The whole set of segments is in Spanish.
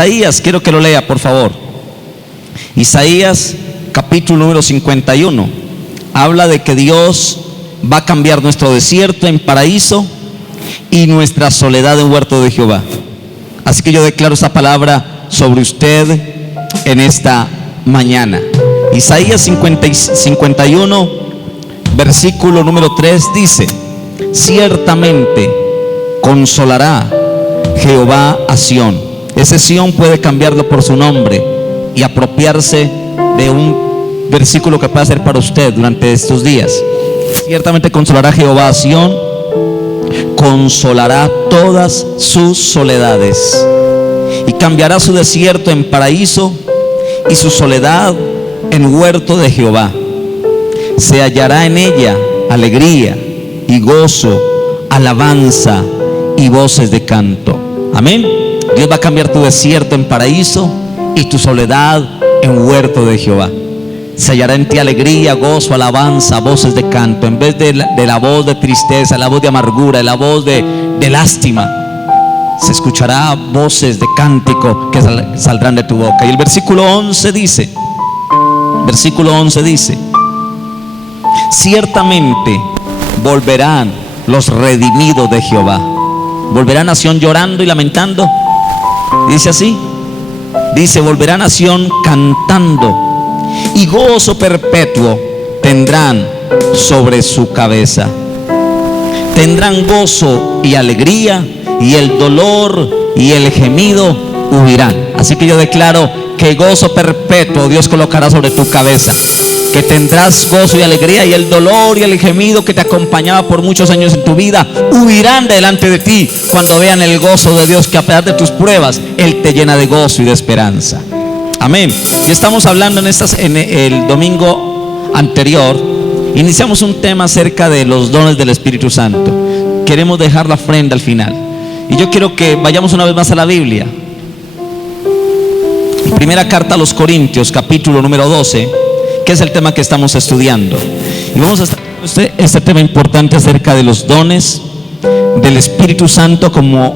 Isaías, quiero que lo lea, por favor. Isaías, capítulo número 51. Habla de que Dios va a cambiar nuestro desierto en paraíso y nuestra soledad en huerto de Jehová. Así que yo declaro esta palabra sobre usted en esta mañana. Isaías 51, versículo número 3 dice: ciertamente consolará Jehová a Sión. Ese Sión puede cambiarlo por su nombre y apropiarse de un versículo que pueda ser para usted durante estos días. Ciertamente consolará Jehová a Sión, consolará todas sus soledades, y cambiará su desierto en paraíso y su soledad en huerto de Jehová. Se hallará en ella alegría y gozo, alabanza y voces de canto. Amén. Dios va a cambiar tu desierto en paraíso y tu soledad en huerto de Jehová. Se hallará en ti alegría, gozo, alabanza, voces de canto. En vez de la voz de tristeza, la voz de amargura, la voz de lástima, se escuchará voces de cántico que saldrán de tu boca. Y el versículo 11 dice, ciertamente volverán los redimidos de Jehová. Volverá nación llorando y lamentando. Dice así, dice: volverá nación cantando, y gozo perpetuo tendrán sobre su cabeza. Tendrán gozo y alegría, y el dolor y el gemido huirán. Así que yo declaro que gozo perpetuo Dios colocará sobre tu cabeza, que tendrás gozo y alegría, y el dolor y el gemido que te acompañaba por muchos años en tu vida huirán delante de ti cuando vean el gozo de Dios, que a pesar de tus pruebas Él te llena de gozo y de esperanza. Amén. Y estamos hablando en el domingo anterior, iniciamos un tema acerca de los dones del Espíritu Santo. Queremos dejar la ofrenda al final, y yo quiero que vayamos una vez más a la Biblia. Primera carta a los Corintios, capítulo número 12, que es el tema que estamos estudiando. Y vamos a estar este tema importante acerca de los dones del Espíritu Santo, como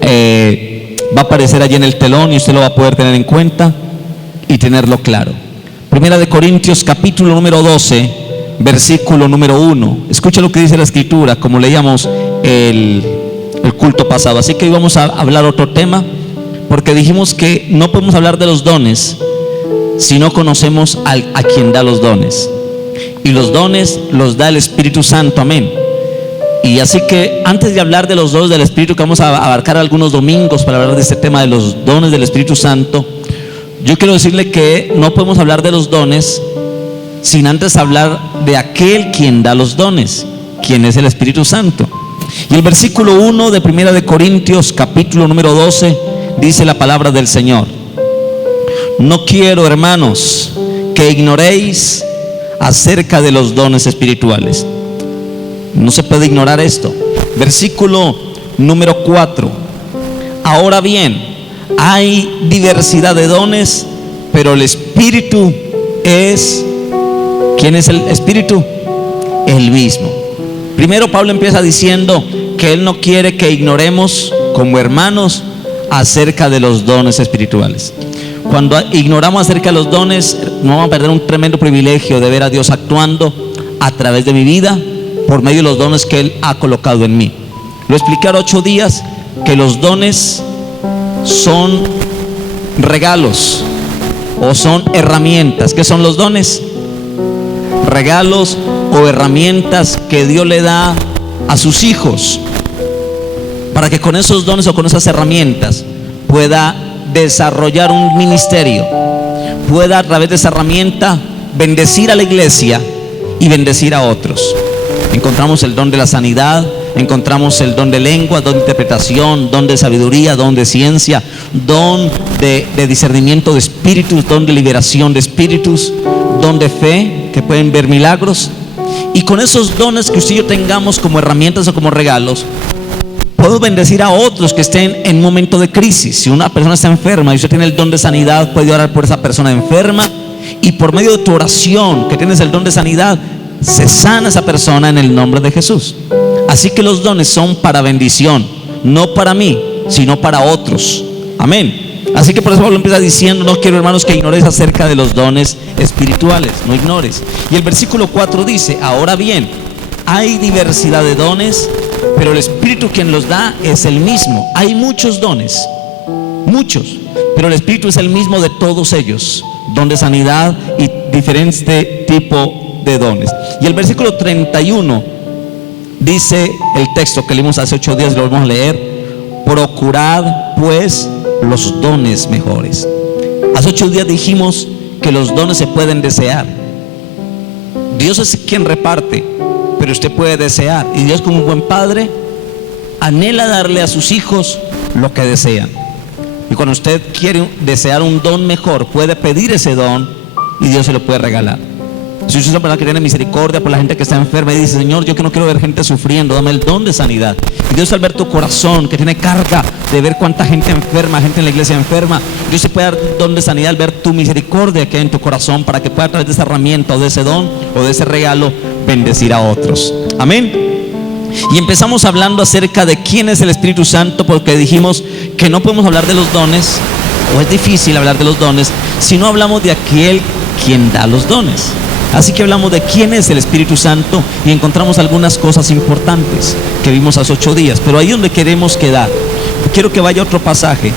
va a aparecer allí en el telón, y usted lo va a poder tener en cuenta y tenerlo claro. Primera de Corintios, capítulo número 12, versículo número 1. Escucha lo que dice la Escritura, como leíamos el culto pasado. Así que hoy vamos a hablar otro tema, porque dijimos que no podemos hablar de los dones si no conocemos a quien da los dones. Y los dones los da el Espíritu Santo. Amén. Y así que antes de hablar de los dones del Espíritu, que vamos a abarcar algunos domingos para hablar de este tema de los dones del Espíritu Santo, yo quiero decirle que no podemos hablar de los dones sin antes hablar de aquel quien da los dones, quien es el Espíritu Santo. Y el versículo 1 de Primera de Corintios, capítulo número 12, dice la palabra del Señor: no quiero, hermanos, que ignoréis acerca de los dones espirituales. No se puede ignorar esto. Versículo número 4: ahora bien, hay diversidad de dones, pero el Espíritu es... ¿quién es el Espíritu? El mismo. Primero Pablo empieza diciendo que él no quiere que ignoremos como hermanos acerca de los dones espirituales. Cuando ignoramos acerca de los dones, no vamos a perder un tremendo privilegio de ver a Dios actuando a través de mi vida por medio de los dones que Él ha colocado en mí. Lo expliqué ahora 8 días, que los dones son regalos o son herramientas. ¿Qué son los dones? Regalos o herramientas que Dios le da a sus hijos, para que con esos dones o con esas herramientas pueda desarrollar un ministerio, pueda a través de esa herramienta bendecir a la iglesia y bendecir a otros. Encontramos el don de la sanidad, encontramos el don de lengua, don de interpretación, don de sabiduría, don de ciencia, don de discernimiento de espíritus, don de liberación de espíritus, don de fe, que pueden ver milagros. Y con esos dones que usted y yo tengamos como herramientas o como regalos, puedo bendecir a otros que estén en un momento de crisis. Si una persona está enferma y usted tiene el don de sanidad, puede orar por esa persona enferma, y por medio de tu oración, que tienes el don de sanidad, se sana esa persona en el nombre de Jesús. Así que los dones son para bendición, no para mí, sino para otros. Amén. Así que por eso Pablo empieza diciendo: no quiero, hermanos, que ignores acerca de los dones espirituales, no ignores. Y el versículo 4 dice: ahora bien, hay diversidad de dones, pero el Espíritu quien los da es el mismo. Hay muchos dones, muchos, pero el Espíritu es el mismo de todos ellos. Don de sanidad y diferente tipo de dones. Y el versículo 31 dice el texto que leímos hace 8 días, lo vamos a leer: procurad pues los dones mejores. Hace 8 días dijimos que los dones se pueden desear. Dios es quien reparte, pero usted puede desear. Y Dios, como un buen padre, anhela darle a sus hijos lo que desean. Y cuando usted quiere desear un don mejor, puede pedir ese don y Dios se lo puede regalar. Si usted es una persona que tiene misericordia por la gente que está enferma y dice: Señor, yo que no quiero ver gente sufriendo, dame el don de sanidad. Y Dios, al ver tu corazón que tiene carga de ver cuánta gente enferma, gente en la iglesia enferma, Dios se puede dar don de sanidad al ver tu misericordia que hay en tu corazón, para que pueda, a través de esa herramienta o de ese don o de ese regalo, bendecir a otros. Amén. Y empezamos hablando acerca de quién es el Espíritu Santo, porque dijimos que no podemos hablar de los dones, o es difícil hablar de los dones, si no hablamos de aquel quien da los dones. Así que hablamos de quién es el Espíritu Santo y encontramos algunas cosas importantes que vimos hace 8 días. Pero ahí es donde queremos quedar. Quiero que vaya a otro pasaje,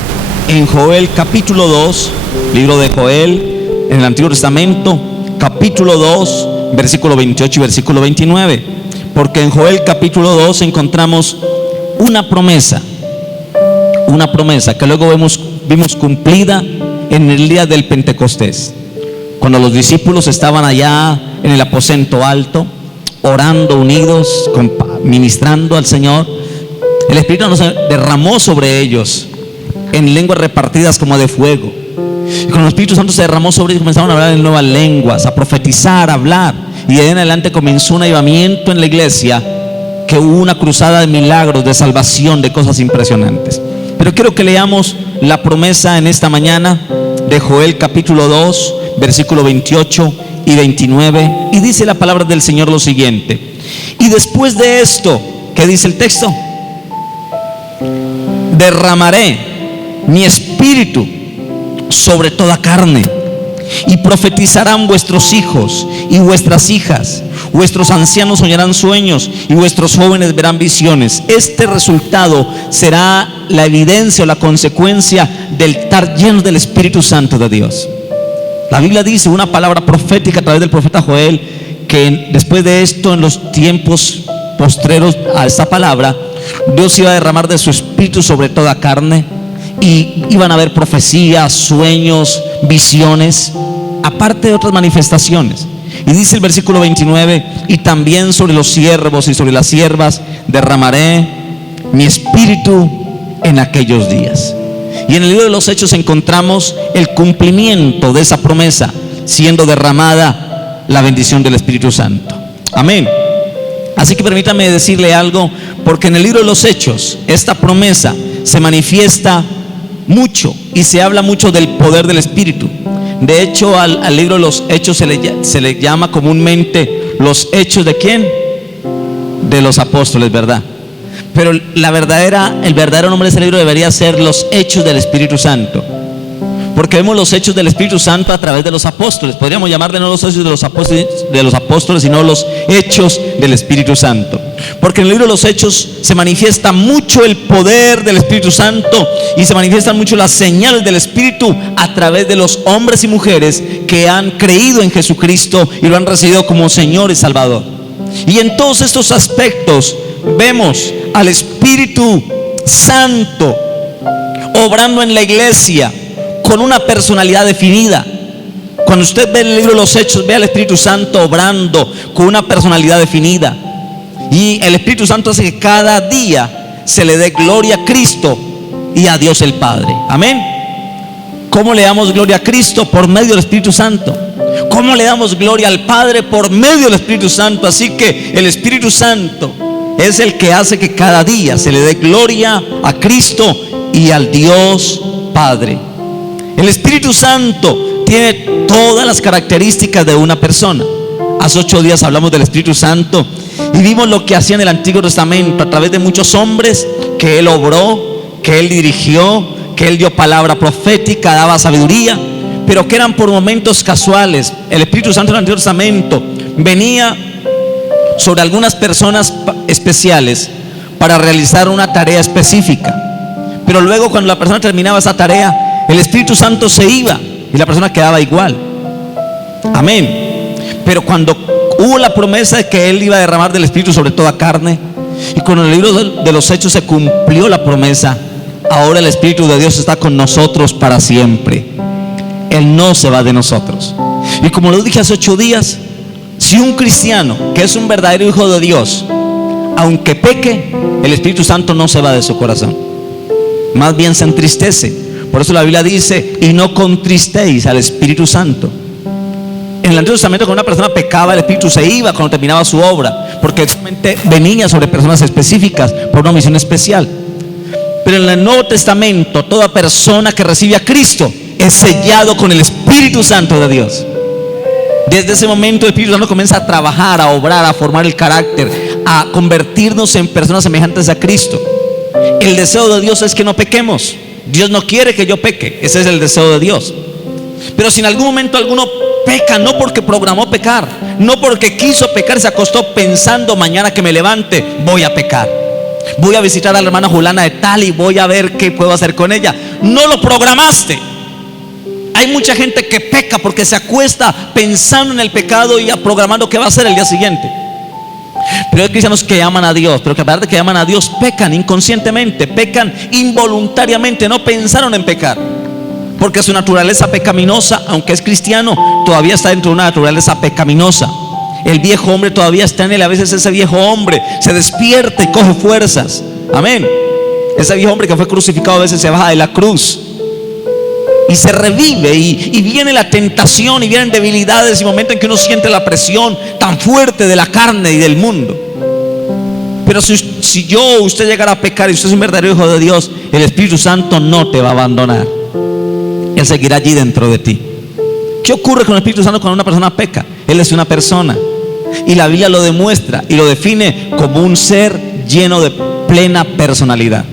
en Joel capítulo 2, libro de Joel, en el Antiguo Testamento, capítulo 2, versículo 28 y versículo 29. Porque en Joel capítulo 2 encontramos una promesa que luego vimos cumplida en el día del Pentecostés, cuando los discípulos estaban allá en el aposento alto, orando unidos, ministrando al Señor. El Espíritu nos derramó sobre ellos en lenguas repartidas como de fuego. Y cuando el Espíritu Santo se derramó sobre ellos, comenzaron a hablar en nuevas lenguas, a profetizar, a hablar. Y de ahí en adelante comenzó un avivamiento en la iglesia, que hubo una cruzada de milagros, de salvación, de cosas impresionantes. Pero quiero que leamos la promesa en esta mañana de Joel capítulo 2, versículo 28 y 29. Y dice la palabra del Señor lo siguiente: y después de esto, ¿qué dice el texto? Derramaré mi espíritu sobre toda carne, y profetizarán vuestros hijos y vuestras hijas, vuestros ancianos soñarán sueños y vuestros jóvenes verán visiones. Este resultado será la evidencia o la consecuencia del estar llenos del Espíritu Santo de Dios. La Biblia dice, una palabra profética a través del profeta Joel, que después de esto, en los tiempos postreros a esta palabra, Dios iba a derramar de su espíritu sobre toda carne, y iban a haber profecías, sueños, visiones, aparte de otras manifestaciones. Y dice el versículo 29: y también sobre los siervos y sobre las siervas derramaré mi espíritu en aquellos días. Y en el libro de los Hechos encontramos el cumplimiento de esa promesa, siendo derramada la bendición del Espíritu Santo. Amén. Así que permítame decirle algo, porque en el libro de los Hechos esta promesa se manifiesta mucho y se habla mucho del poder del Espíritu. De hecho, al libro de los Hechos se le llama comúnmente los Hechos de ¿quién? De los apóstoles, ¿verdad? Pero el verdadero nombre de ese libro debería ser los Hechos del Espíritu Santo, porque vemos los hechos del Espíritu Santo a través de los apóstoles. Podríamos llamarle no los hechos de los apóstoles, sino los hechos del Espíritu Santo, porque en el libro de los Hechos se manifiesta mucho el poder del Espíritu Santo y se manifiestan mucho las señales del Espíritu a través de los hombres y mujeres que han creído en Jesucristo y lo han recibido como Señor y Salvador. Y en todos estos aspectos vemos al Espíritu Santo obrando en la iglesia con una personalidad definida. Cuando usted ve el libro de los Hechos, ve al Espíritu Santo obrando con una personalidad definida. Y el Espíritu Santo hace que cada día se le dé gloria a Cristo y a Dios el Padre. Amén. ¿Cómo le damos gloria a Cristo? Por medio del Espíritu Santo. ¿Cómo le damos gloria al Padre? Por medio del Espíritu Santo. Así que el Espíritu Santo es el que hace que cada día se le dé gloria a Cristo y al Dios Padre. El Espíritu Santo tiene todas las características de una persona. Hace 8 días hablamos del Espíritu Santo y vimos lo que hacía en el Antiguo Testamento a través de muchos hombres que Él obró, que Él dirigió, que Él dio palabra profética, daba sabiduría, pero que eran por momentos casuales. El Espíritu Santo en el Antiguo Testamento venía sobre algunas personas especiales para realizar una tarea específica, pero luego cuando la persona terminaba esa tarea, el Espíritu Santo se iba y la persona quedaba igual. Amén. Pero cuando hubo la promesa de que Él iba a derramar del Espíritu sobre toda carne, y cuando en el libro de los Hechos se cumplió la promesa, ahora el Espíritu de Dios está con nosotros para siempre. Él no se va de nosotros. Y como lo dije hace 8 días, si un cristiano que es un verdadero hijo de Dios, aunque peque, el Espíritu Santo no se va de su corazón, más bien se entristece. Por eso la Biblia dice: y no contristéis al Espíritu Santo. En el Antiguo Testamento, cuando una persona pecaba, el Espíritu se iba cuando terminaba su obra, porque solamente venía sobre personas específicas por una misión especial. Pero en el Nuevo Testamento, toda persona que recibe a Cristo es sellado con el Espíritu Santo de Dios. Desde ese momento el Espíritu Santo comienza a trabajar, a obrar, a formar el carácter, a convertirnos en personas semejantes a Cristo. El deseo de Dios es que no pequemos. Dios no quiere que yo peque, ese es el deseo de Dios. Pero si en algún momento alguno peca, no porque programó pecar, no porque quiso pecar, se acostó pensando: mañana que me levante voy a pecar, voy a visitar a la hermana Julana de tal y voy a ver qué puedo hacer con ella. No lo programaste. Hay mucha gente que peca porque se acuesta pensando en el pecado y programando qué va a hacer el día siguiente. Pero hay cristianos que aman a Dios, pero que aparte de que aman a Dios, pecan inconscientemente, pecan involuntariamente, no pensaron en pecar, porque su naturaleza pecaminosa, aunque es cristiano, todavía está dentro de una naturaleza pecaminosa. El viejo hombre todavía está en él. A veces ese viejo hombre se despierta y coge fuerzas. Amén. Ese viejo hombre que fue crucificado a veces se baja de la cruz y se revive, y viene la tentación, y vienen debilidades y momentos en que uno siente la presión tan fuerte de la carne y del mundo. Pero si usted llegara a pecar y usted es un verdadero hijo de Dios, el Espíritu Santo no te va a abandonar. Él seguirá allí dentro de ti. ¿Qué ocurre con el Espíritu Santo cuando una persona peca? Él es una persona, y la Biblia lo demuestra y lo define como un ser lleno de plena personalidad.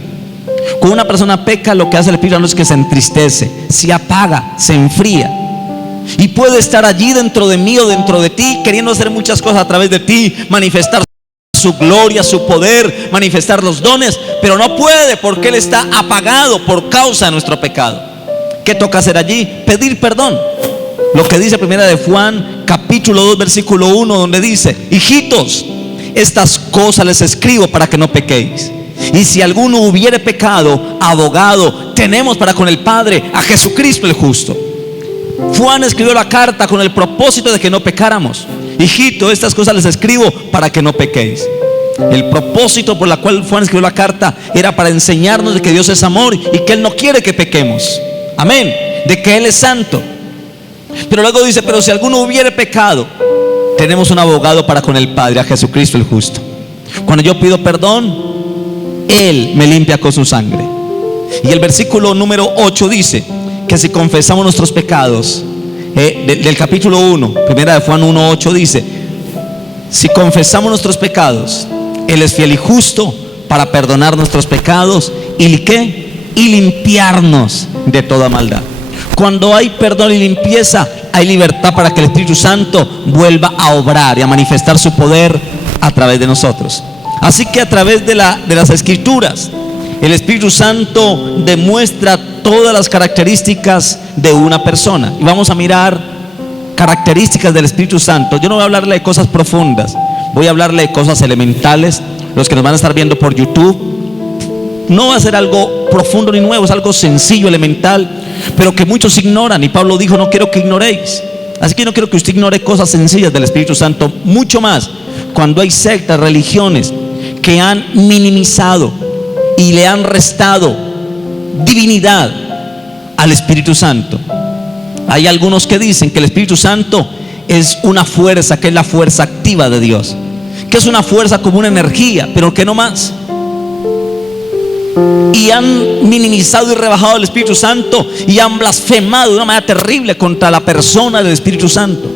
Cuando una persona peca, lo que hace el Espíritu Santo es que se entristece, se apaga, se enfría, y puede estar allí dentro de mí o dentro de ti, queriendo hacer muchas cosas a través de ti, manifestar su gloria, su poder, manifestar los dones, pero no puede porque Él está apagado por causa de nuestro pecado. ¿Qué toca hacer allí? Pedir perdón. Lo que dice primera de Juan capítulo 2 versículo 1, donde dice: hijitos, estas cosas les escribo para que no pequéis. Y si alguno hubiere pecado, abogado tenemos para con el Padre, a Jesucristo el justo. Juan escribió la carta con el propósito de que no pecáramos. Hijito, estas cosas les escribo para que no pequéis. El propósito por el cual Juan escribió la carta era para enseñarnos de que Dios es amor y que Él no quiere que pequemos. Amén. De que Él es santo. Pero luego dice: pero si alguno hubiere pecado, tenemos un abogado para con el Padre, a Jesucristo el justo. Cuando yo pido perdón, Él me limpia con su sangre. Y el versículo número 8 dice que si confesamos nuestros pecados, del capítulo 1, primera de Juan 1:8 dice: si confesamos nuestros pecados, Él es fiel y justo para perdonar nuestros pecados y limpiarnos de toda maldad. Cuando hay perdón y limpieza, hay libertad para que el Espíritu Santo vuelva a obrar y a manifestar su poder a través de nosotros. Así que a través de las Escrituras, el Espíritu Santo demuestra todas las características de una persona. Y vamos a mirar características del Espíritu Santo. Yo no voy a hablarle de cosas profundas, voy a hablarle de cosas elementales. Los que nos van a estar viendo por YouTube, no va a ser algo profundo ni nuevo, es algo sencillo, elemental, pero que muchos ignoran. Y Pablo dijo: no quiero que ignoréis. Así que no quiero que usted ignore cosas sencillas del Espíritu Santo, mucho más cuando hay sectas, religiones que han minimizado y le han restado divinidad al Espíritu Santo. Hay algunos que dicen que el Espíritu Santo es una fuerza, que es la fuerza activa de Dios, que es una fuerza como una energía, pero que no más. Y han minimizado y rebajado al Espíritu Santo y han blasfemado de una manera terrible contra la persona del Espíritu Santo.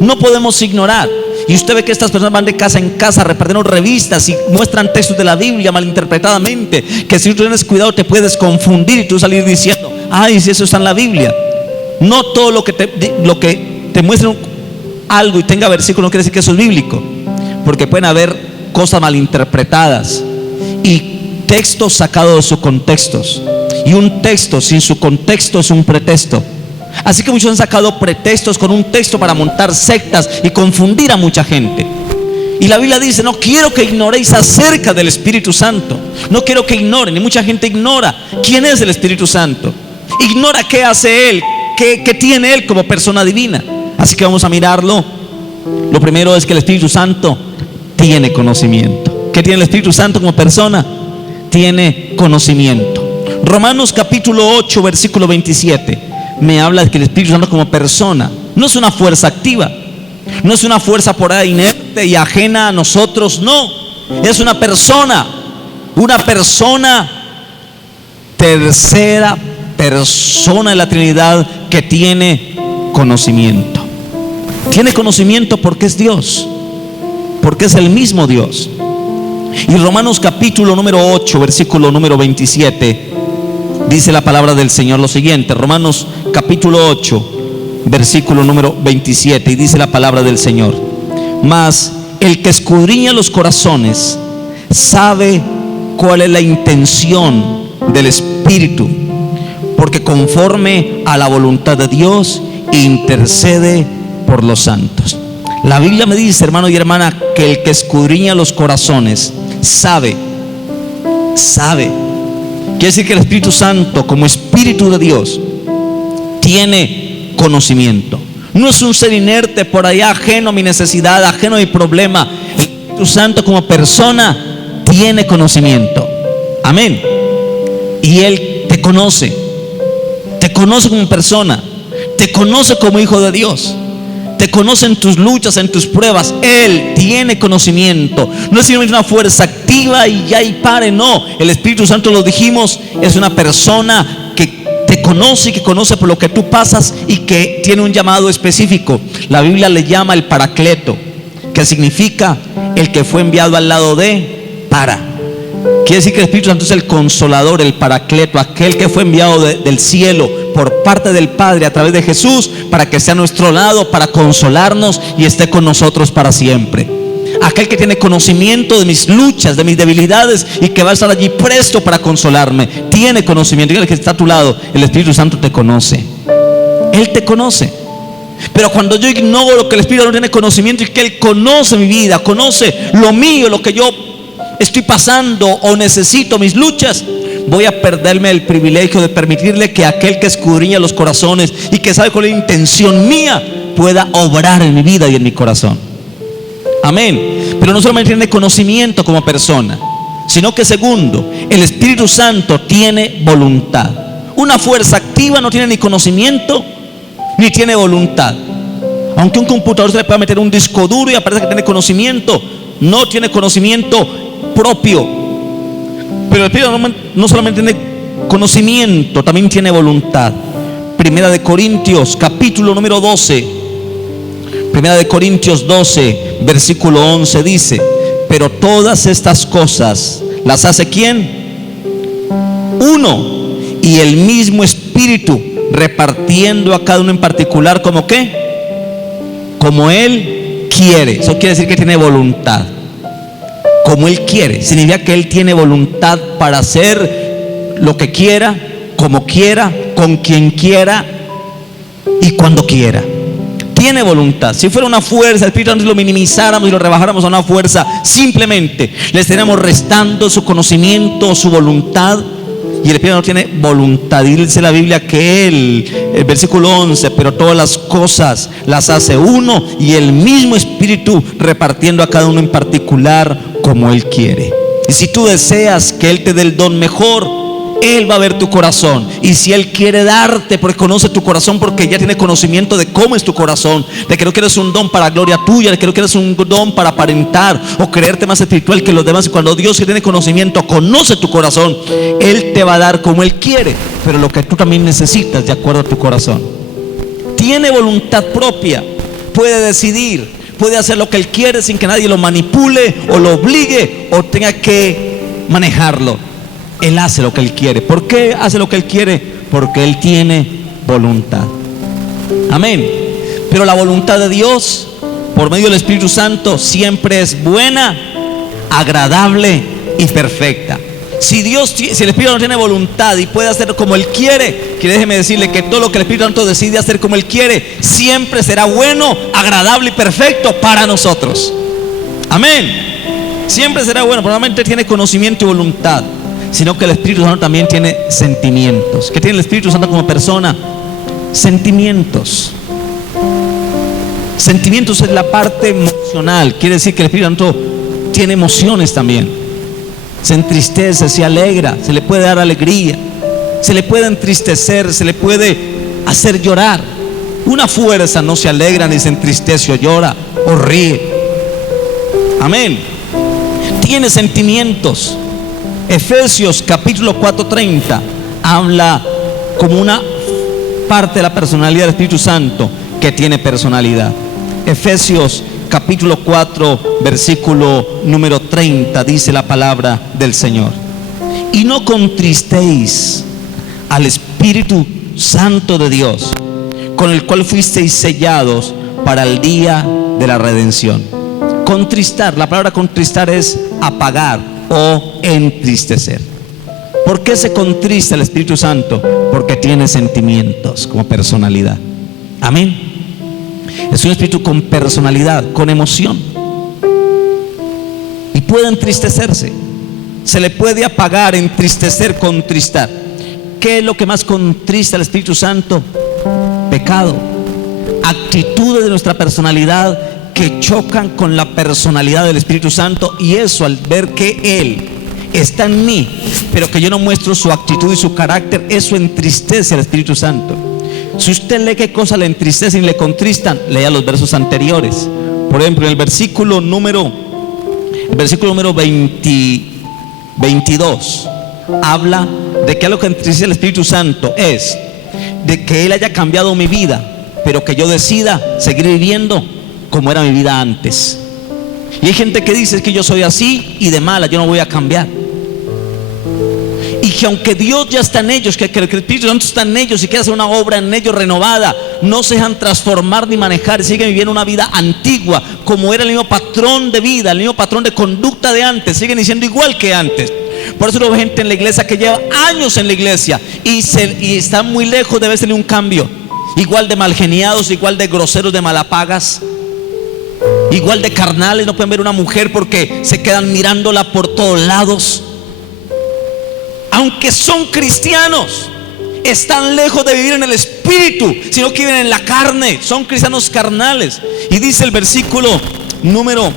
No podemos ignorar Y usted ve que estas personas van de casa en casa repartiendo revistas y muestran textos de la Biblia malinterpretadamente, que si tú tienes cuidado te puedes confundir y tú salir diciendo, ay, si eso está en la Biblia. No todo lo que te muestren algo y tenga versículo no quiere decir que eso es bíblico, porque pueden haber cosas malinterpretadas y textos sacados de sus contextos. Y un texto sin su contexto es un pretexto. Así que muchos han sacado pretextos con un texto para montar sectas y confundir a mucha gente. Y la Biblia dice, no quiero que ignoréis acerca del Espíritu Santo. No quiero que ignoren, y mucha gente ignora quién es el Espíritu Santo. Ignora qué hace Él, qué tiene Él como persona divina. Así que vamos a mirarlo. Lo primero es que el Espíritu Santo tiene conocimiento. ¿Qué tiene el Espíritu Santo como persona? Tiene conocimiento. Romanos capítulo 8, versículo 27. Me habla de que el Espíritu Santo como persona no es una fuerza activa, no es una fuerza por ahí inerte y ajena a nosotros, no, es una persona, tercera persona de la Trinidad que tiene conocimiento. Tiene conocimiento porque es Dios, porque es el mismo Dios. Y Romanos capítulo número 8, versículo número 27. Dice la palabra del Señor lo siguiente, Romanos capítulo 8, versículo número 27, y dice la palabra del Señor: mas el que escudriña los corazones sabe cuál es la intención del Espíritu, porque conforme a la voluntad de Dios intercede por los santos. La Biblia me dice, hermano y hermana, que el que escudriña los corazones sabe. Quiere decir que el Espíritu Santo, como Espíritu de Dios, tiene conocimiento. No es un ser inerte por allá, ajeno a mi necesidad, ajeno a mi problema. El Espíritu Santo como persona tiene conocimiento. Amén. Y Él te conoce como persona, te conoce como hijo de Dios, te conoce en tus luchas, en tus pruebas. Él tiene conocimiento. No es simplemente una fuerza activa y ya y pare, no. El Espíritu Santo, lo dijimos, es una persona que te conoce y que conoce por lo que tú pasas y que tiene un llamado específico. La Biblia le llama el Paracleto, que significa el que fue enviado al lado de para. Quiere decir que el Espíritu Santo es el consolador, el Paracleto, aquel que fue enviado del cielo por parte del Padre a través de Jesús para que sea a nuestro lado, para consolarnos y esté con nosotros para siempre. Aquel que tiene conocimiento de mis luchas, de mis debilidades y que va a estar allí presto para consolarme. Tiene conocimiento. Dígale que está a tu lado, el Espíritu Santo te conoce. Él te conoce. Pero cuando yo ignoro que el Espíritu no tiene conocimiento y que Él conoce mi vida, conoce lo mío, lo que yo estoy pasando o necesito, mis luchas, voy a perderme el privilegio de permitirle que aquel que escudriña los corazones y que sabe cuál es la intención mía pueda obrar en mi vida y en mi corazón. Amén. Pero no solamente tiene conocimiento como persona, sino que segundo, el Espíritu Santo tiene voluntad. Una fuerza activa no tiene ni conocimiento ni tiene voluntad. Aunque un computador se le pueda meter un disco duro y aparece que tiene conocimiento, no tiene conocimiento propio. Pero el Espíritu no solamente tiene conocimiento, también tiene voluntad. Primera de Corintios capítulo número 12, Primera de Corintios 12 versículo 11 dice: pero todas estas cosas las hace ¿quién? Uno y el mismo Espíritu, repartiendo a cada uno en particular como ¿qué? Como Él quiere. Eso quiere decir que tiene voluntad. Como Él quiere, significa que Él tiene voluntad para hacer lo que quiera, como quiera, con quien quiera y cuando quiera. Tiene voluntad. Si fuera una fuerza, el Espíritu Santo, lo minimizáramos y lo rebajáramos a una fuerza, simplemente le estaríamos restando su conocimiento, su voluntad. Y el Espíritu no tiene voluntad. Y dice la Biblia que Él, el versículo 11, pero todas las cosas las hace uno y el mismo Espíritu, repartiendo a cada uno en particular como Él quiere. Y si tú deseas que Él te dé el don mejor, Él va a ver tu corazón. Y si Él quiere darte, porque conoce tu corazón, porque ya tiene conocimiento de cómo es tu corazón, de que no quieres un don para gloria tuya, de que no quieres un don para aparentar o creerte más espiritual que los demás. Y cuando Dios, que tiene conocimiento, conoce tu corazón, Él te va a dar como Él quiere, pero lo que tú también necesitas de acuerdo a tu corazón. Tiene voluntad propia, puede decidir, puede hacer lo que Él quiere sin que nadie lo manipule o lo obligue o tenga que manejarlo. Él hace lo que Él quiere. ¿Por qué hace lo que Él quiere? Porque Él tiene voluntad. Amén. Pero la voluntad de Dios por medio del Espíritu Santo siempre es buena, agradable y perfecta. Si el Espíritu Santo tiene voluntad y puede hacer como Él quiere, que déjeme decirle que todo lo que el Espíritu Santo decide hacer como Él quiere siempre será bueno, agradable y perfecto para nosotros. Amén. Siempre será bueno, pero no solamente tiene conocimiento y voluntad, sino que el Espíritu Santo también tiene sentimientos. ¿Qué tiene el Espíritu Santo como persona? Sentimientos. Sentimientos es la parte emocional. Quiere decir que el Espíritu Santo tiene emociones también. Se entristece, se alegra, se le puede dar alegría, se le puede entristecer, se le puede hacer llorar. Una fuerza no se alegra ni se entristece o llora o ríe. Amén. Tiene sentimientos. Efesios capítulo 4:30 habla como una parte de la personalidad del Espíritu Santo que tiene personalidad. Efesios capítulo 4 versículo número 30 dice la palabra del Señor: y no contristéis al Espíritu Santo de Dios, con el cual fuisteis sellados para el día de la redención. Contristar, la palabra contristar es apagar o entristecer. ¿Por qué se contrista el Espíritu Santo? Porque tiene sentimientos como personalidad. Amén. Es un espíritu con personalidad, con emoción, y puede entristecerse. Se le puede apagar, entristecer, contristar. ¿Qué es lo que más contrista al Espíritu Santo? Pecado, actitudes de nuestra personalidad que chocan con la personalidad del Espíritu Santo, y eso, al ver que Él está en mí, pero que yo no muestro su actitud y su carácter, eso entristece al Espíritu Santo. Si usted lee qué cosas le entristecen y le contristan, lea los versos anteriores. Por ejemplo, en el versículo número 22 habla de que lo que entristece al Espíritu Santo es de que Él haya cambiado mi vida, pero que yo decida seguir viviendo como era mi vida antes. Y hay gente que dice: es que yo soy así y de mala, yo no voy a cambiar. Y que aunque Dios ya está en ellos, que el Espíritu Santo está en ellos y quiere hacer una obra en ellos renovada, no se dejan transformar ni manejar y siguen viviendo una vida antigua, como era el mismo patrón de vida, el mismo patrón de conducta de antes. Siguen diciendo igual que antes. Por eso hay gente en la iglesia que lleva años en la iglesia y está muy lejos de verse un cambio. Igual de malgeniados, igual de groseros, de malapagas, igual de carnales. No pueden ver una mujer porque se quedan mirándola por todos lados. Aunque son cristianos, están lejos de vivir en el Espíritu, sino que viven en la carne. Son cristianos carnales. Y dice el versículo número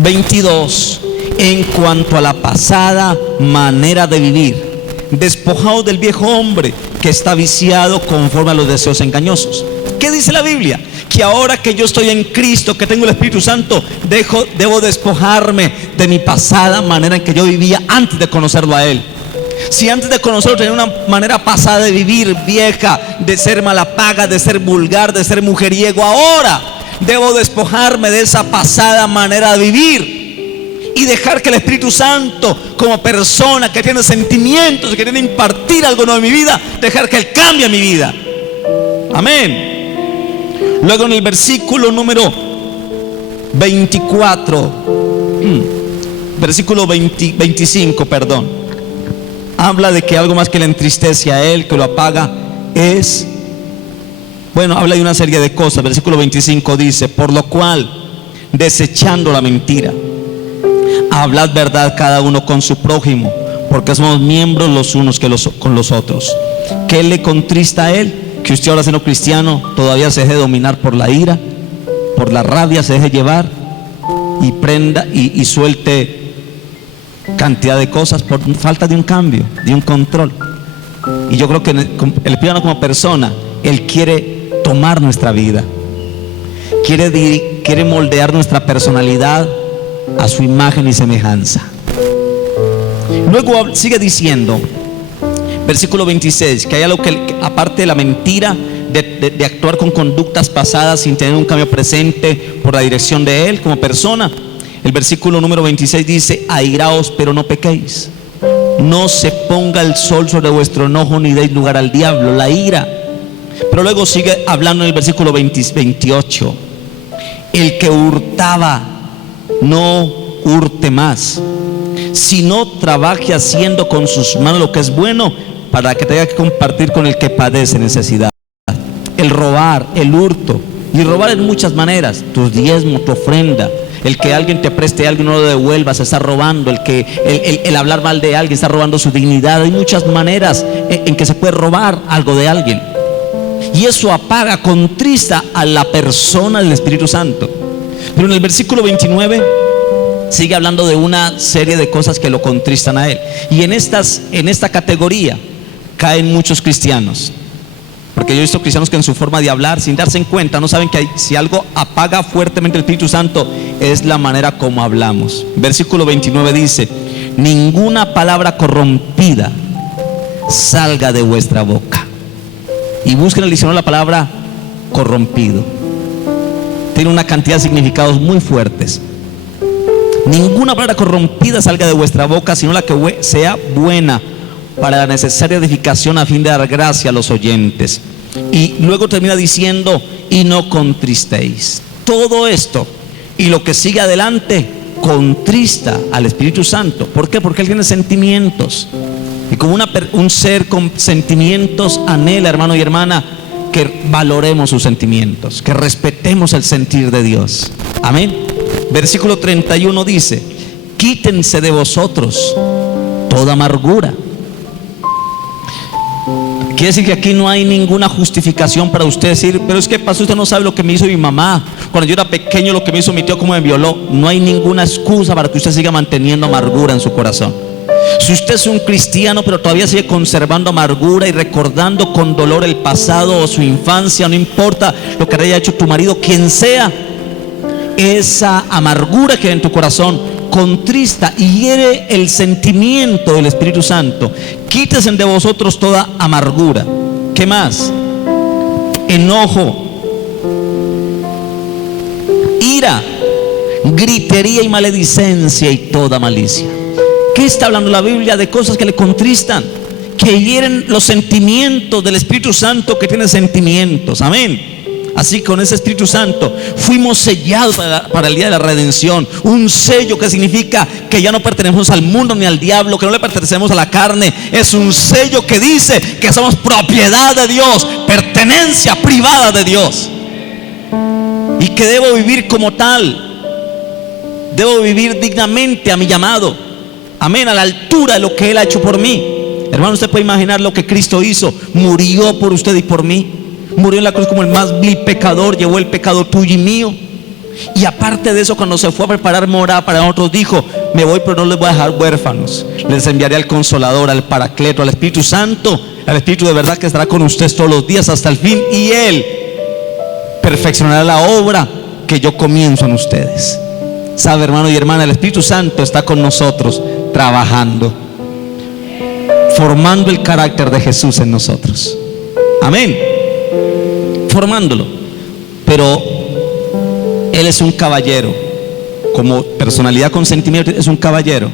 22: en cuanto a la pasada manera de vivir, despojados del viejo hombre que está viciado conforme a los deseos engañosos. ¿Qué dice la Biblia? Que ahora que yo estoy en Cristo, que tengo el Espíritu Santo, debo despojarme de mi pasada manera en que yo vivía antes de conocerlo a Él. Si antes de conocerlo tenía una manera pasada de vivir, vieja, de ser malapaga, de ser vulgar, de ser mujeriego, ahora debo despojarme de esa pasada manera de vivir y dejar que el Espíritu Santo, como persona que tiene sentimientos, que quiere impartir algo nuevo en mi vida, dejar que Él cambie mi vida. Amén. Luego en el versículo número 25, perdón, habla de que algo más que le entristece a él, que lo apaga, habla de una serie de cosas. Versículo 25 dice: por lo cual, desechando la mentira, hablad verdad cada uno con su prójimo, porque somos miembros los unos con los otros. ¿Qué le contrista a él? Que usted, ahora siendo cristiano, todavía se deje dominar por la ira, por la rabia, se deje llevar y prenda y suelte cantidad de cosas por falta de un cambio, de un control. Y yo creo que el Espíritu Santo, como persona, Él quiere tomar nuestra vida, quiere moldear nuestra personalidad a su imagen y semejanza. Luego sigue diciendo, versículo 26, que hay algo que aparte de la mentira de actuar con conductas pasadas sin tener un cambio presente por la dirección de Él como persona. El versículo número 26 dice: airaos, pero no pequéis. No se ponga el sol sobre vuestro enojo, ni deis lugar al diablo, la ira. Pero luego sigue hablando en el versículo 28: el que hurtaba, no hurte más, sino trabaje haciendo con sus manos lo que es bueno, para que tenga que compartir con el que padece necesidad. El robar, el hurto, y robar en muchas maneras: tu diezmo, tu ofrenda. El que alguien te preste algo y no lo devuelvas, está robando. El hablar mal de alguien está robando su dignidad. Hay muchas maneras en que se puede robar algo de alguien, y eso apaga, contrista a la persona del Espíritu Santo. Pero en el versículo 29 sigue hablando de una serie de cosas que lo contristan a él, y en esta categoría caen muchos cristianos. Porque yo he visto cristianos que en su forma de hablar, sin darse en cuenta, no saben que si algo apaga fuertemente el Espíritu Santo, es la manera como hablamos. Versículo 29 dice: ninguna palabra corrompida salga de vuestra boca. Y busquen el diccionario la palabra corrompido. Tiene una cantidad de significados muy fuertes. Ninguna palabra corrompida salga de vuestra boca, sino la que sea buena para la necesaria edificación, a fin de dar gracia a los oyentes. Y luego termina diciendo: y no contristéis. Todo esto y lo que sigue adelante contrista al Espíritu Santo. ¿Por qué? Porque Él tiene sentimientos, y como un ser con sentimientos anhela, hermano y hermana, que valoremos sus sentimientos, que respetemos el sentir de Dios. Amén. Versículo 31 dice: quítense de vosotros toda amargura. Quiere decir que aquí no hay ninguna justificación para usted decir: pero es que pastor, usted no sabe lo que me hizo mi mamá cuando yo era pequeño, lo que me hizo mi tío, cómo me violó. No hay ninguna excusa para que usted siga manteniendo amargura en su corazón. Si usted es un cristiano pero todavía sigue conservando amargura y recordando con dolor el pasado o su infancia, no importa lo que haya hecho tu marido, quien sea, esa amargura que hay en tu corazón contrista y hiere el sentimiento del Espíritu Santo. Quítese de vosotros toda amargura. ¿Qué más? Enojo, ira, gritería y maledicencia y toda malicia. ¿Qué está hablando la Biblia? De cosas que le contristan, que hieren los sentimientos del Espíritu Santo, que tiene sentimientos. Amén. Así, con ese Espíritu Santo fuimos sellados para el día de la redención. Un sello que significa que ya no pertenecemos al mundo ni al diablo, que no le pertenecemos a la carne. Es un sello que dice que somos propiedad de Dios, pertenencia privada de Dios, y que debo vivir como tal. Debo vivir dignamente a mi llamado. Amén, a la altura de lo que Él ha hecho por mí. Hermano, usted puede imaginar lo que Cristo hizo. Murió por usted y por mí. Murió en la cruz como el más vil pecador, llevó el pecado tuyo y mío. Y aparte de eso, cuando se fue a preparar morada para nosotros, dijo: me voy, pero no les voy a dejar huérfanos. Les enviaré al Consolador, al Paracleto, al Espíritu Santo, al Espíritu de verdad, que estará con ustedes todos los días hasta el fin. Y Él perfeccionará la obra que yo comienzo en ustedes. Sabe, hermano y hermana, el Espíritu Santo está con nosotros, trabajando, formando el carácter de Jesús en nosotros. Amén. Formándolo. Pero Él es un caballero. Como personalidad con sentimiento, es un caballero.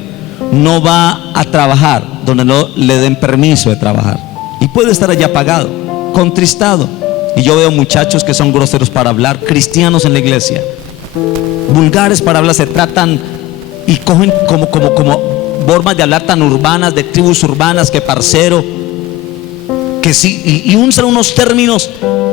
No va a trabajar donde no le den permiso de trabajar, y puede estar allá apagado, contristado. Y yo veo muchachos que son groseros para hablar, cristianos en la iglesia, vulgares para hablar, se tratan y cogen como formas de hablar tan urbanas, de tribus urbanas, que parcero, que sí, y usan unos términos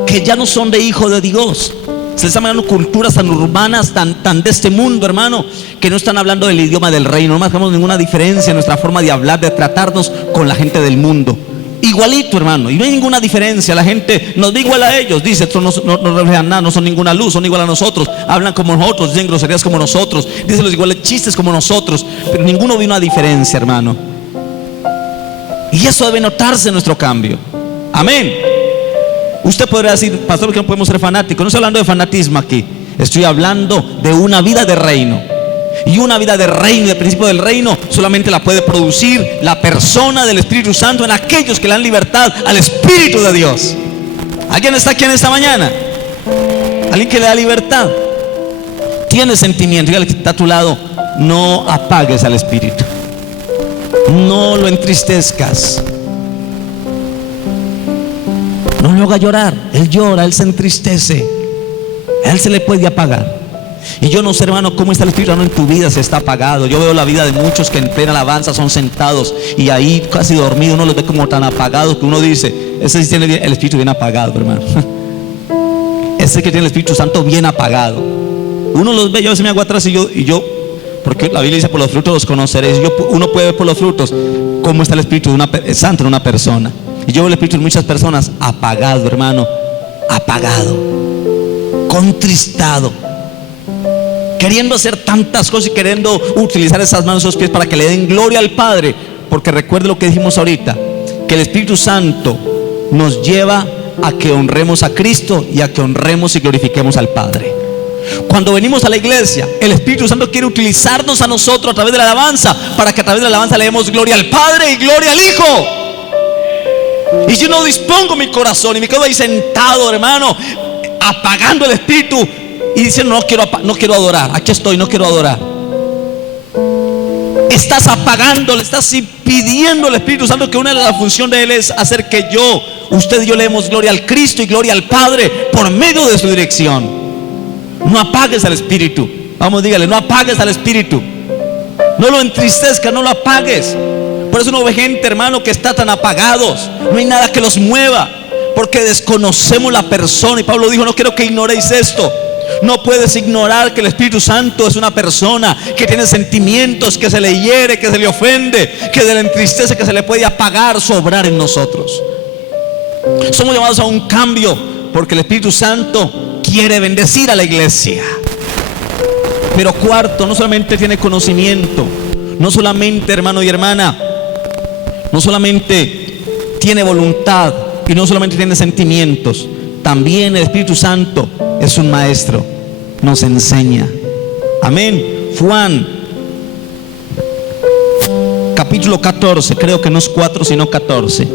que ya no son de hijo de Dios. Se están hablando culturas tan urbanas, tan de este mundo, hermano, que no están hablando del idioma del reino. No marcamos ninguna diferencia en nuestra forma de hablar, de tratarnos con la gente del mundo. Igualito, hermano, y no hay ninguna diferencia. La gente nos ve igual a ellos, dice: estos no reflejan nada, no son ninguna luz, son igual a nosotros, hablan como nosotros, dicen groserías como nosotros, dicen los iguales chistes como nosotros, pero ninguno ve una diferencia, hermano. Y eso debe notarse en nuestro cambio. Amén. Usted podría decir: pastor, ¿por qué no podemos ser fanáticos? No estoy hablando de fanatismo aquí, estoy hablando de una vida de reino. Y una vida de reino, de principio del reino, solamente la puede producir la persona del Espíritu Santo en aquellos que le dan libertad al Espíritu de Dios. ¿Alguien está aquí en esta mañana? ¿Alguien que le da libertad? Tiene sentimiento. Dígale que está a tu lado: no apagues al Espíritu, no lo entristezcas, no lo haga llorar. Él llora, él se entristece, a él se le puede apagar. Y yo no sé, hermano, cómo está el Espíritu Santo en tu vida, si está apagado. Yo veo la vida de muchos que en plena alabanza son sentados y ahí casi dormidos. Uno los ve como tan apagados que uno dice: ese sí tiene el Espíritu bien apagado, hermano. Ese que tiene el Espíritu Santo bien apagado. Uno los ve, yo a veces me hago atrás y yo, porque la Biblia dice: por los frutos los conoceréis. Uno puede ver por los frutos cómo está el Espíritu Santo en una persona. Y yo veo el Espíritu en muchas personas apagado, hermano, apagado, contristado, queriendo hacer tantas cosas y queriendo utilizar esas manos y esos pies para que le den gloria al Padre. Porque recuerde lo que dijimos ahorita, que el Espíritu Santo nos lleva a que honremos a Cristo y a que honremos y glorifiquemos al Padre. Cuando venimos a la iglesia, el Espíritu Santo quiere utilizarnos a nosotros a través de la alabanza, para que a través de la alabanza le demos gloria al Padre y gloria al Hijo. Y yo no dispongo mi corazón y me quedo ahí sentado, hermano, apagando el Espíritu y diciendo: no quiero adorar, aquí estoy, no quiero adorar. Estás apagando, le estás impidiendo al Espíritu Santo, que una de las funciones de Él es hacer que usted y yo le demos gloria al Cristo y gloria al Padre por medio de su dirección. No apagues al Espíritu. Vamos, dígale: no apagues al Espíritu, no lo entristezcas, no lo apagues. Por eso uno ve gente, hermano, que está tan apagados, no hay nada que los mueva, porque desconocemos la persona. Y Pablo dijo: no quiero que ignoréis esto. No puedes ignorar que el Espíritu Santo es una persona que tiene sentimientos, que se le hiere, que se le ofende, que se le entristece, que se le puede apagar, sobrar en nosotros. Somos llamados a un cambio, porque el Espíritu Santo quiere bendecir a la iglesia. Pero cuarto, no solamente tiene conocimiento, no solamente, hermano y hermana, no solamente tiene voluntad y no solamente tiene sentimientos, también el Espíritu Santo es un maestro, nos enseña. Amén. Juan capítulo 14, creo que no es 4 sino 14.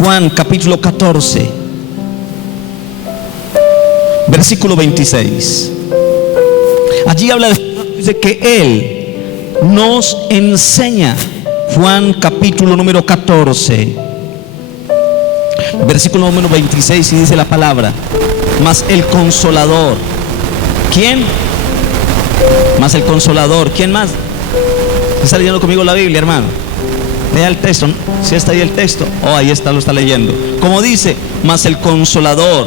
Juan capítulo 14, versículo 26. Allí habla dice que Él nos enseña. Juan capítulo número 14, versículo número 26, y dice la palabra: mas el Consolador. ¿Quién? Mas el Consolador. ¿Quién más? ¿Está leyendo conmigo la Biblia, hermano? Lea el texto. ¿Sí está ahí el texto? Oh, ahí está, lo está leyendo. Como dice: mas el Consolador,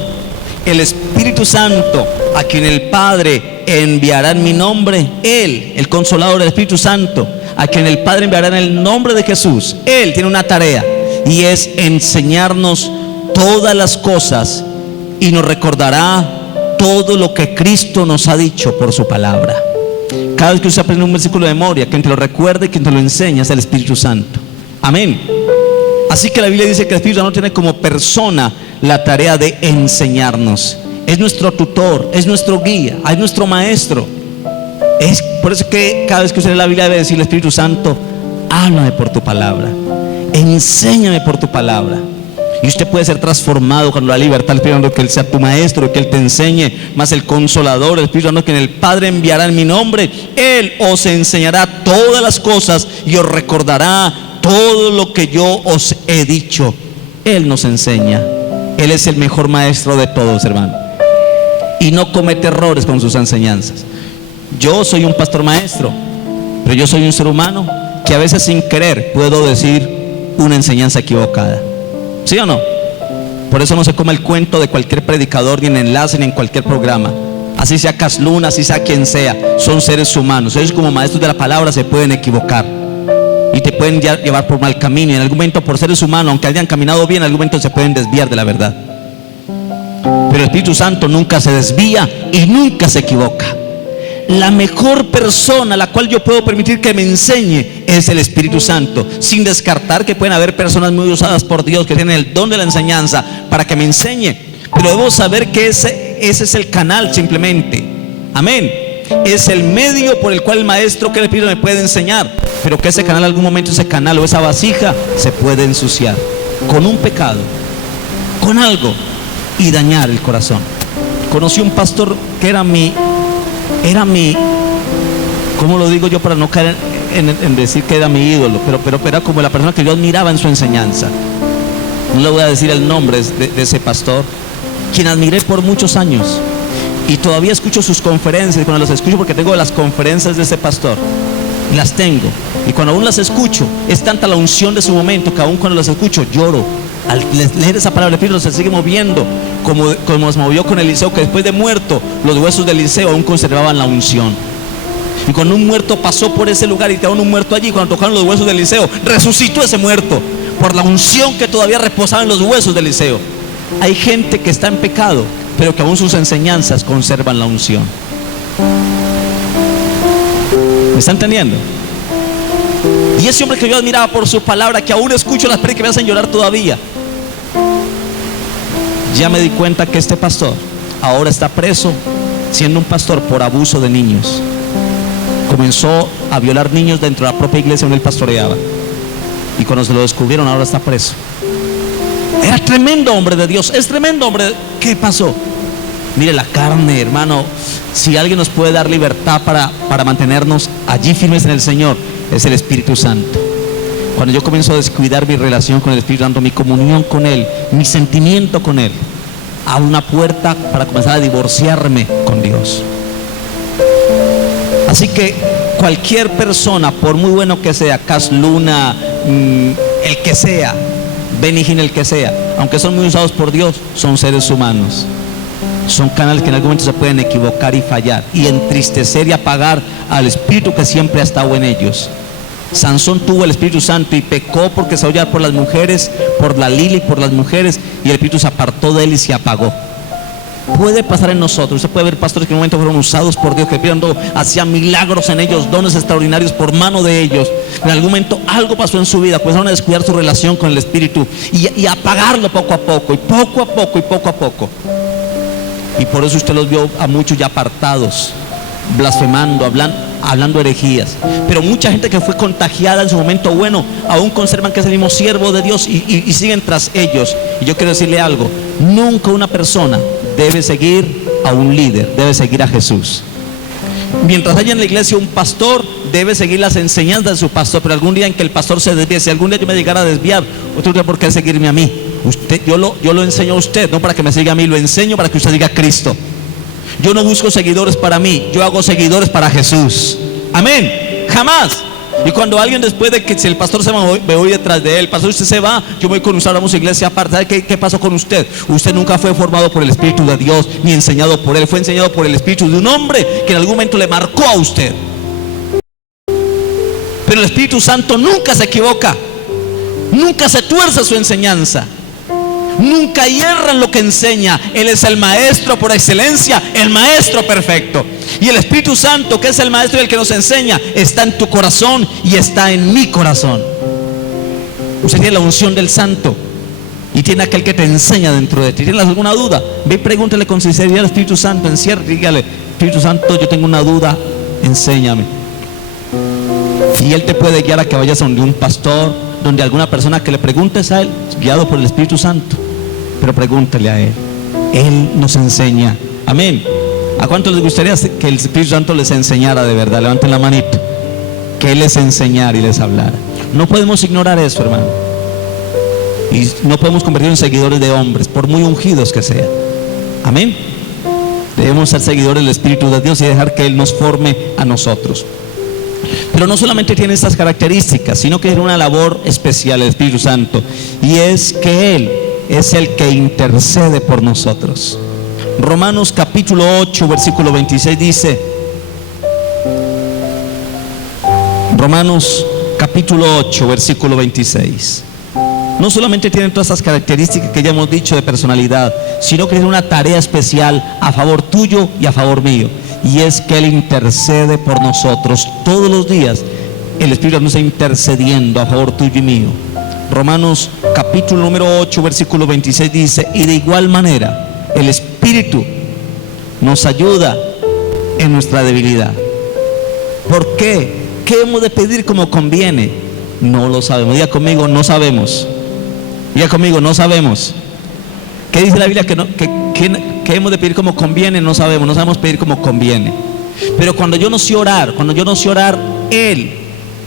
el Espíritu Santo, a quien el Padre enviará en mi nombre. Él, el Consolador, el Espíritu Santo, a quien el Padre enviará en el nombre de Jesús. Él tiene una tarea, y es enseñarnos todas las cosas, y nos recordará todo lo que Cristo nos ha dicho por su palabra. Cada vez que usted aprende un versículo de memoria, quien te lo recuerde y quien te lo enseña es el Espíritu Santo. Amén. Así que la Biblia dice que el Espíritu Santo tiene como persona la tarea de enseñarnos. Es nuestro tutor, es nuestro guía, es nuestro maestro. Es por eso que cada vez que usted lee la Biblia debe decirle: Espíritu Santo, háblame por tu palabra, enséñame por tu palabra. Y usted puede ser transformado cuando la libertad, esperando que Él sea tu maestro, que Él te enseñe. Más el Consolador, el Espíritu Santo, que el Padre enviará en mi nombre. Él os enseñará todas las cosas y os recordará todo lo que yo os he dicho. Él nos enseña. Él es el mejor maestro de todos, hermano, y no comete errores con sus enseñanzas. Yo soy un pastor maestro, pero yo soy un ser humano que a veces sin querer puedo decir una enseñanza equivocada. ¿Sí o no? Por eso no se come el cuento de cualquier predicador, ni en enlace, ni en cualquier programa. Así sea Casluna, así sea quien sea, son seres humanos. Ellos como maestros de la palabra se pueden equivocar y te pueden llevar por mal camino, y en algún momento, por seres humanos, aunque hayan caminado bien, en algún momento se pueden desviar de la verdad. Pero el Espíritu Santo nunca se desvía y nunca se equivoca. La mejor persona a la cual yo puedo permitir que me enseñe es el Espíritu Santo, sin descartar que pueden haber personas muy usadas por Dios que tienen el don de la enseñanza para que me enseñe, pero debo saber que ese es el canal simplemente. Amén. Es el medio por el cual el maestro que le pido me puede enseñar, pero que ese canal, en algún momento ese canal o esa vasija se puede ensuciar con un pecado, con algo y dañar el corazón. Conocí un pastor que era mi, ¿cómo lo digo yo para no caer en decir que era mi ídolo? Pero era como la persona que yo admiraba en su enseñanza. No le voy a decir el nombre de ese pastor, quien admiré por muchos años. Y todavía escucho sus conferencias, cuando las escucho, porque tengo las conferencias de ese pastor, las tengo. Y cuando aún las escucho, es tanta la unción de su momento que aún cuando las escucho lloro. Al leer esa palabra, el Espíritu se sigue moviendo, como se movió con Eliseo, que después de muerto, los huesos de Eliseo aún conservaban la unción. Y cuando un muerto pasó por ese lugar y quedó un muerto allí, cuando tocaron los huesos de Eliseo, resucitó ese muerto por la unción que todavía reposaba en los huesos de Eliseo. Hay gente que está en pecado, pero que aún sus enseñanzas conservan la unción. ¿Me están entendiendo? Y ese hombre que yo admiraba por su palabra, que aún escucho las predicas que me hacen llorar todavía, ya me di cuenta que este pastor ahora está preso, siendo un pastor, por abuso de niños. Comenzó a violar niños dentro de la propia iglesia donde él pastoreaba, y cuando se lo descubrieron, ahora está preso. Era tremendo hombre de Dios, es tremendo hombre. ¿Qué pasó? Mire, la carne, hermano, si alguien nos puede dar libertad para mantenernos allí firmes en el Señor, es el Espíritu Santo. Cuando yo comienzo a descuidar mi relación con el Espíritu Santo, mi comunión con Él, mi sentimiento con Él, abro una puerta para comenzar a divorciarme con Dios. Así que cualquier persona, por muy bueno que sea, Cas Luna, el que sea, Benny Hinn, el que sea, aunque son muy usados por Dios, son seres humanos. Son canales que en algún momento se pueden equivocar y fallar y entristecer y apagar al Espíritu que siempre ha estado en ellos. Sansón tuvo el Espíritu Santo y pecó porque se oía por las mujeres, por la Lili, por las mujeres, y el Espíritu se apartó de él y se apagó. Puede pasar en nosotros. Usted puede ver pastores que en un momento fueron usados por Dios, que hacían milagros en ellos, dones extraordinarios por mano de ellos. En algún momento algo pasó en su vida, comenzaron a descuidar su relación con el Espíritu y apagarlo poco a poco, y poco a poco, y poco a poco. Y por eso usted los vio a muchos ya apartados, blasfemando, hablando herejías. Pero mucha gente que fue contagiada en su momento bueno, aún conservan que es el mismo siervo de Dios y siguen tras ellos. Y yo quiero decirle algo: nunca una persona debe seguir a un líder, debe seguir a Jesús. Mientras haya en la iglesia un pastor, debe seguir las enseñanzas de su pastor. Pero algún día en que el pastor se desvíe, si algún día yo me llegara a desviar, usted no tiene por qué seguirme a mí. Yo lo enseño a usted, no para que me siga a mí, lo enseño para que usted diga Cristo. Yo no busco seguidores para mí, yo hago seguidores para Jesús. Amén. Jamás. Y cuando alguien, después de que si el pastor se me voy detrás de él, pastor, usted se va, yo voy con usted, vamos a iglesia aparte. ¿Sabe qué pasó con usted? Usted nunca fue formado por el Espíritu de Dios, ni enseñado por él. Fue enseñado por el Espíritu de un hombre que en algún momento le marcó a usted. Pero el Espíritu Santo nunca se equivoca, nunca se tuerce su enseñanza, nunca hierra en lo que enseña. Él es el maestro por excelencia, el maestro perfecto. Y el Espíritu Santo, que es el maestro y el que nos enseña, está en tu corazón y está en mi corazón. Usted tiene la unción del Santo y tiene aquel que te enseña dentro de ti. ¿Tienes alguna duda? Ve y pregúntale con sinceridad al Espíritu Santo. Encierra y dígale: Espíritu Santo, yo tengo una duda, enséñame. Y Él te puede guiar a que vayas a donde un pastor, donde alguna persona, que le preguntes a Él, guiado por el Espíritu Santo. Pero pregúntele a Él, Él nos enseña. Amén. ¿A cuántos les gustaría que el Espíritu Santo les enseñara de verdad? Levanten la manito. Que Él les enseñara y les hablara. No podemos ignorar eso, hermano. Y no podemos convertirnos en seguidores de hombres, por muy ungidos que sean. Amén. Debemos ser seguidores del Espíritu de Dios y dejar que Él nos forme a nosotros. Pero no solamente tiene estas características, sino que tiene una labor especial el Espíritu Santo, y es que Él es el que intercede por nosotros. Romanos capítulo 8 versículo 26 dice, Romanos capítulo 8 versículo 26, no solamente tiene todas estas características que ya hemos dicho de personalidad, sino que tiene una tarea especial a favor tuyo y a favor mío, y es que Él intercede por nosotros todos los días. El Espíritu nos está intercediendo a favor tuyo y mío. Romanos capítulo número 8 versículo 26 dice, y de igual manera el Espíritu nos ayuda en nuestra debilidad. ¿Por qué? ¿Qué hemos de pedir como conviene? No lo sabemos. Diga conmigo, no sabemos. Diga conmigo, no sabemos. ¿Qué dice la Biblia? Que hemos de pedir como conviene. No sabemos pedir como conviene. Pero cuando yo no sé orar, Él,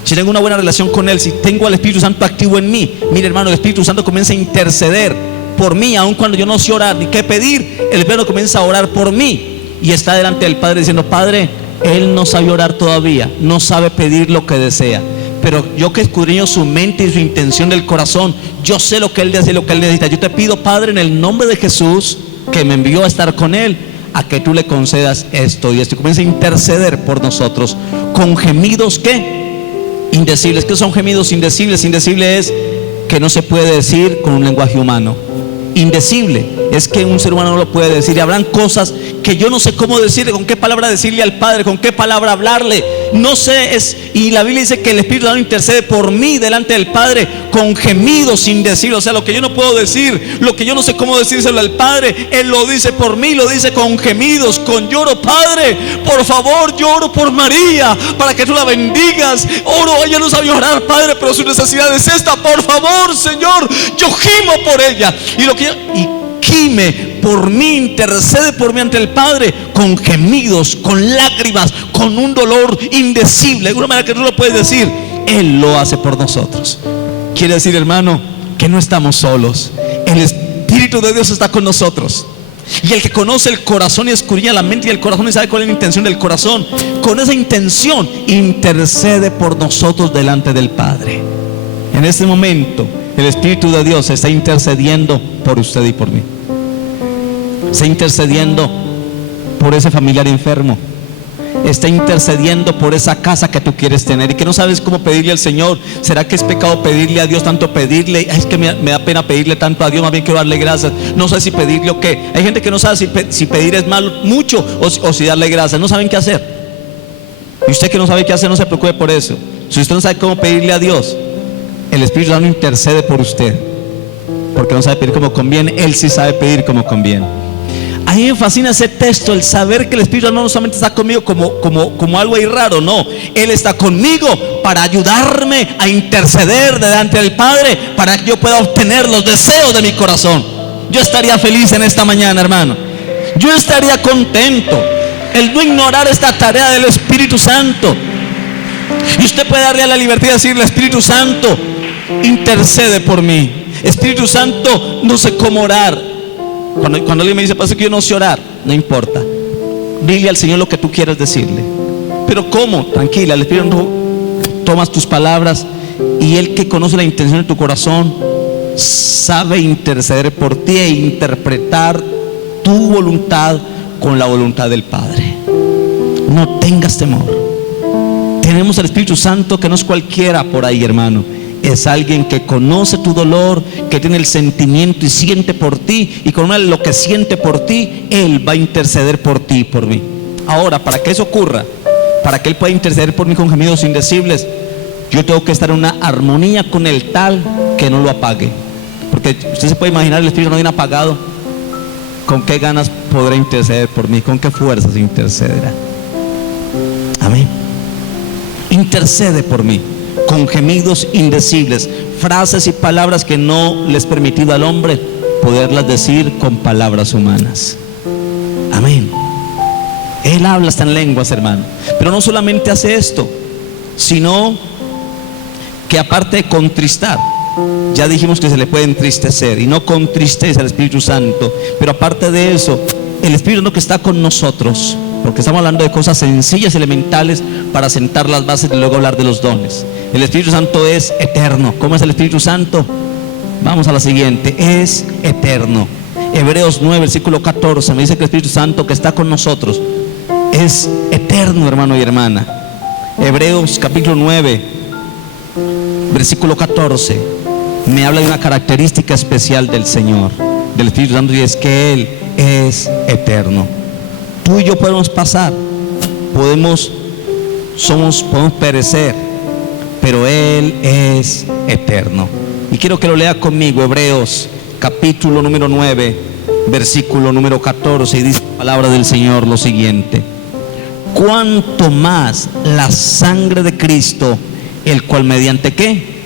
si tengo una buena relación con Él, si tengo al Espíritu Santo activo en mí, mire hermano, el Espíritu Santo comienza a interceder por mí. Aun cuando yo no sé orar ni qué pedir, el Espíritu comienza a orar por mí y está delante del Padre diciendo: Padre, Él no sabe orar todavía, no sabe pedir lo que desea, pero yo que escudriño su mente y su intención del corazón, yo sé lo que Él desea y lo que Él necesita. Yo te pido, Padre, en el nombre de Jesús, que me envió a estar con Él, a que tú le concedas esto y esto. Y comienza a interceder por nosotros con gemidos indecibles. ¿Qué son gemidos indecibles? Indecible es que no se puede decir con un lenguaje humano. Indecible es que un ser humano no lo puede decir. Y habrán cosas que yo no sé cómo decirle, con qué palabra decirle al Padre, con qué palabra hablarle. No sé, y la Biblia dice que el Espíritu Santo intercede por mí delante del Padre con gemidos indecibles. O sea, lo que yo no puedo decir, lo que yo no sé cómo decírselo al Padre, Él lo dice por mí, lo dice con gemidos, con lloro. Padre, por favor, lloro por María, para que tú la bendigas. Oro, ella no sabe orar, Padre, pero su necesidad es esta. Por favor, Señor, yo gimo por ella. Y gime por mí, intercede por mí ante el Padre con gemidos, con lágrimas, con un dolor indecible. De alguna manera que tú lo puedes decir, Él lo hace por nosotros. Quiere decir, hermano, que no estamos solos. El Espíritu de Dios está con nosotros. Y el que conoce el corazón y escudriña la mente y el corazón y sabe cuál es la intención del corazón, con esa intención intercede por nosotros delante del Padre. En este momento el Espíritu de Dios está intercediendo por usted y por mí. Está intercediendo por ese familiar enfermo. Está intercediendo por esa casa que tú quieres tener y que no sabes cómo pedirle al Señor. ¿Será que es pecado pedirle a Dios tanto pedirle? Es que me da pena pedirle tanto a Dios, más bien quiero darle gracias. No sé si pedirle o qué. Hay gente que no sabe si pedir es malo, mucho, o si darle gracias. No saben qué hacer. Y usted que no sabe qué hacer, no se preocupe por eso. Si usted no sabe cómo pedirle a Dios, el Espíritu Santo intercede por usted, porque no sabe pedir como conviene. Él sí sabe pedir como conviene. A mí me fascina ese texto, el saber que el Espíritu Santo no solamente está conmigo como algo ahí raro, no. Él está conmigo para ayudarme a interceder delante del Padre, para que yo pueda obtener los deseos de mi corazón. Yo estaría feliz en esta mañana, hermano. Yo estaría contento el no ignorar esta tarea del Espíritu Santo. Y usted puede darle a la libertad de decirle: Espíritu Santo, intercede por mí. Espíritu Santo, no sé cómo orar. Cuando alguien me dice: pastor, que yo no sé orar, no importa, dile al Señor lo que tú quieres decirle. Pero ¿cómo? Tranquila, el Espíritu Santo tomas tus palabras y Él, que conoce la intención de tu corazón, sabe interceder por ti e interpretar tu voluntad con la voluntad del Padre. No tengas temor. Tenemos al Espíritu Santo, que no es cualquiera por ahí, hermano. Es alguien que conoce tu dolor, que tiene el sentimiento y siente por ti, y con lo que siente por ti, Él va a interceder por ti y por mí. Ahora, para que eso ocurra, para que Él pueda interceder por mí con gemidos indecibles, yo tengo que estar en una armonía con Él tal que no lo apague. Porque usted se puede imaginar, el Espíritu no viene apagado. ¿Con qué ganas podrá interceder por mí? ¿Con qué fuerzas intercederá? Amén. Intercede por mí con gemidos indecibles, frases y palabras que no les es permitido al hombre poderlas decir con palabras humanas. Amén. Él habla hasta en lenguas, hermano. Pero no solamente hace esto, sino que aparte de contristar, ya dijimos que se le puede entristecer y no contristece al Espíritu Santo, pero aparte de eso, el Espíritu Santo que está con nosotros, porque estamos hablando de cosas sencillas, elementales, para sentar las bases y luego hablar de los dones. El Espíritu Santo es eterno. ¿Cómo es el Espíritu Santo? Vamos a la siguiente. Es eterno. Hebreos 9, versículo 14 me dice que el Espíritu Santo que está con nosotros es eterno, hermano y hermana. Hebreos capítulo 9, versículo 14 me habla de una característica especial del Señor, del Espíritu Santo, y es que Él es eterno. Tú y yo podemos pasar, podemos perecer, pero Él es eterno. Y quiero que lo lea conmigo, Hebreos capítulo número 9, versículo número 14, y dice la palabra del Señor lo siguiente: cuanto más la sangre de Cristo, el cual mediante ¿qué?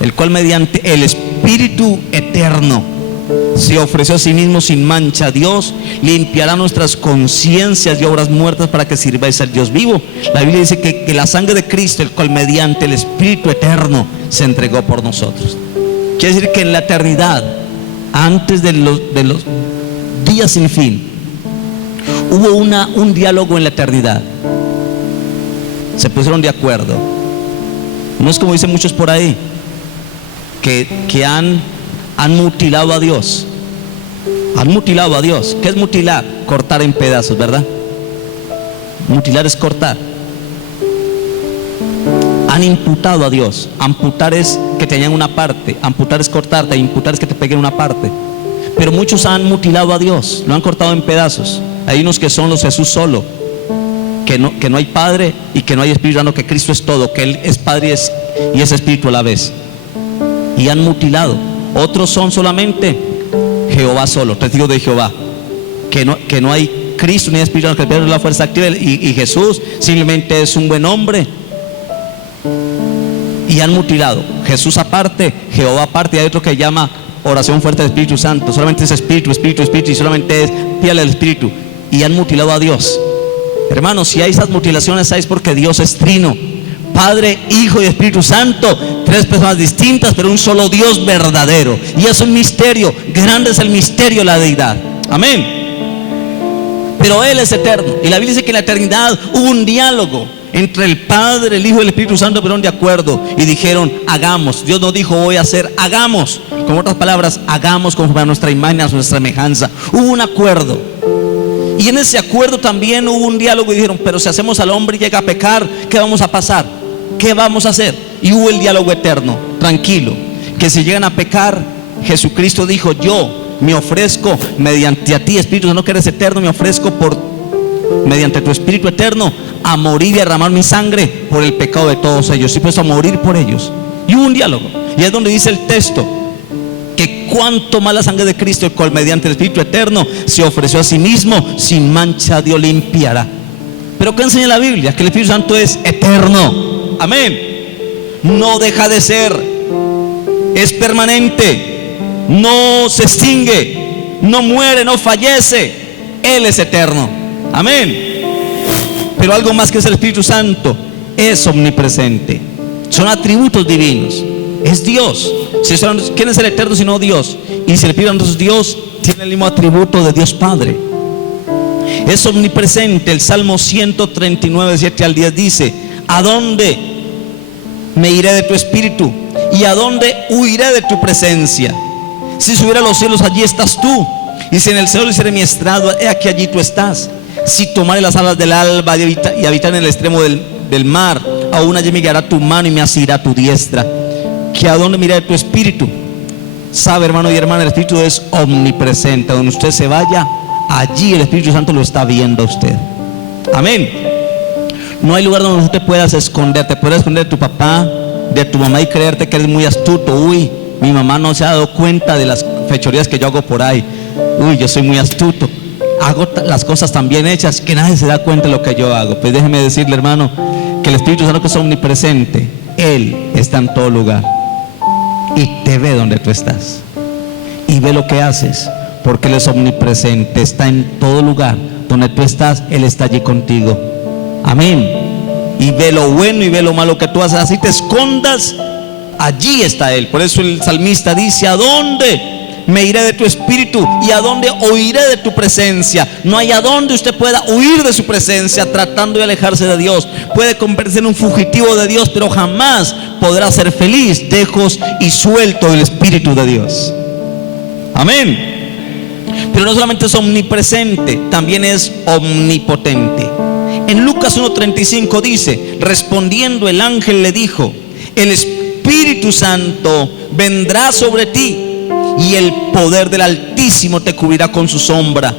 El cual mediante el Espíritu eterno se ofreció a sí mismo sin mancha a Dios, limpiará nuestras conciencias y obras muertas para que sirváis al Dios vivo. La Biblia dice que la sangre de Cristo, el cual mediante el Espíritu eterno se entregó por nosotros. Quiere decir que en la eternidad, antes de los días sin fin, hubo un diálogo en la eternidad. Se pusieron de acuerdo. No es como dicen muchos por ahí, que han mutilado a Dios. Han mutilado a Dios. ¿Qué es mutilar? Cortar en pedazos, ¿verdad? Mutilar es cortar. Han imputado a Dios. Amputar es que te añaden una parte. Amputar es cortarte. Imputar es que te peguen una parte. Pero muchos han mutilado a Dios. Lo han cortado en pedazos. Hay unos que son los Jesús solo, que no hay Padre y que no hay Espíritu Santo, que Cristo es todo, que Él es Padre y es Espíritu a la vez. Y han mutilado. Otros son solamente Jehová solo, testigos de Jehová, que no hay Cristo ni Espíritu Santo, que pierde la fuerza activa, y Jesús simplemente es un buen hombre. Y han mutilado. Jesús aparte, Jehová aparte, y hay otro que llama oración fuerte del Espíritu Santo. Solamente es Espíritu, Espíritu, Espíritu, y solamente es pídale al Espíritu. Y han mutilado a Dios. Hermanos, si hay esas mutilaciones, es porque Dios es trino: Padre, Hijo y Espíritu Santo, tres personas distintas, pero un solo Dios verdadero. Y es un misterio, grande es el misterio de la deidad. Amén. Pero Él es eterno. Y la Biblia dice que en la eternidad hubo un diálogo entre el Padre, el Hijo y el Espíritu Santo, pero de acuerdo y dijeron: hagamos. Dios no dijo voy a hacer, hagamos. Con otras palabras, hagamos conforme a nuestra imagen, a nuestra semejanza. Hubo un acuerdo. Y en ese acuerdo también hubo un diálogo y dijeron: pero si hacemos al hombre y llega a pecar, ¿qué vamos a pasar? ¿Qué vamos a hacer? Y hubo el diálogo eterno, tranquilo, que si llegan a pecar, Jesucristo dijo: yo me ofrezco mediante a ti, Espíritu Santo, que eres eterno, me ofrezco mediante tu Espíritu eterno a morir y a derramar mi sangre por el pecado de todos ellos. Estoy puesto a morir por ellos. Y hubo un diálogo. Y es donde dice el texto que cuanto más la sangre de Cristo, el cual mediante el Espíritu eterno se ofreció a sí mismo, sin mancha Dios limpiará. Pero ¿qué enseña la Biblia? Que el Espíritu Santo es eterno. Amén. No deja de ser, es permanente, no se extingue, no muere, no fallece. Él es eterno. Amén. Pero algo más que es el Espíritu Santo, es omnipresente. Son atributos divinos. Es Dios. ¿Quién es el eterno sino Dios? Y si el Espíritu Santo es Dios, tiene el mismo atributo de Dios Padre. Es omnipresente. El Salmo 139, 7 al 10 dice: ¿a dónde me iré de tu espíritu? ¿Y a dónde huiré de tu presencia? Si subiera a los cielos, allí estás tú. Y si en el cielo hiciere mi estrado, he aquí allí tú estás. Si tomare las alas del alba y habitar en el extremo del mar, aún allí me guiará tu mano y me asirá tu diestra. ¿Que a dónde miraré tu espíritu? Sabe, hermano y hermana, el Espíritu es omnipresente. Donde usted se vaya, allí el Espíritu Santo lo está viendo a usted. Amén. No hay lugar donde tú te puedas esconder. Te puedes esconder de tu papá, de tu mamá, y creerte que eres muy astuto. Uy, mi mamá no se ha dado cuenta de las fechorías que yo hago por ahí. Uy, yo soy muy astuto, hago las cosas tan bien hechas que nadie se da cuenta de lo que yo hago. Pues déjeme decirle, hermano, que el Espíritu Santo, que es omnipresente, Él está en todo lugar y te ve donde tú estás y ve lo que haces, porque Él es omnipresente. Está en todo lugar donde tú estás, Él está allí contigo. Amén. Y ve lo bueno y ve lo malo que tú haces. Así te escondas, allí está Él. Por eso el salmista dice: ¿a dónde me iré de tu espíritu? ¿Y a dónde huiré de tu presencia? No hay a dónde usted pueda huir de su presencia tratando de alejarse de Dios. Puede convertirse en un fugitivo de Dios, pero jamás podrá ser feliz lejos y suelto del Espíritu de Dios. Amén. Pero no solamente es omnipresente, también es omnipotente. En Lucas 1:35 dice: respondiendo el ángel le dijo: el Espíritu Santo vendrá sobre ti y el poder del Altísimo te cubrirá con su sombra,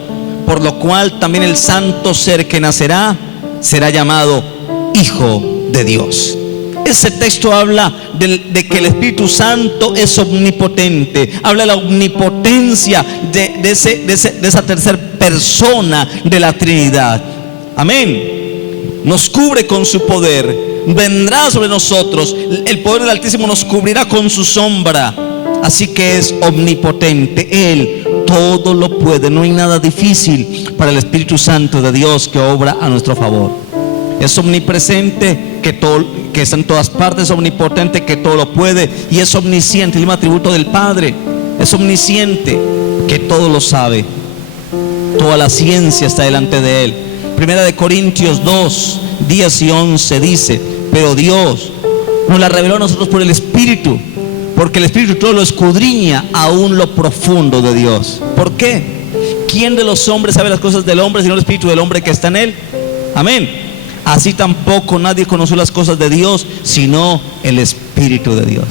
por lo cual también el santo ser que nacerá será llamado Hijo de Dios. Ese texto habla de que el Espíritu Santo es omnipotente. Habla de la omnipotencia de esa tercera persona de la Trinidad. Amén. Nos cubre con su poder, vendrá sobre nosotros, el poder del Altísimo nos cubrirá con su sombra. Así que es omnipotente. Él todo lo puede. No hay nada difícil para el Espíritu Santo de Dios que obra a nuestro favor. Es omnipresente, que está en todas partes, omnipotente, que todo lo puede, y es omnisciente, el mismo atributo del Padre. Es omnisciente, que todo lo sabe. Toda la ciencia está delante de Él. Primera de Corintios 2, 10 y 11 dice: pero Dios nos la reveló a nosotros por el Espíritu, porque el Espíritu todo lo escudriña, aún lo profundo de Dios. ¿Por qué? ¿Quién de los hombres sabe las cosas del hombre sino el Espíritu del hombre que está en él? Amén. Así tampoco nadie conoció las cosas de Dios sino el Espíritu de Dios.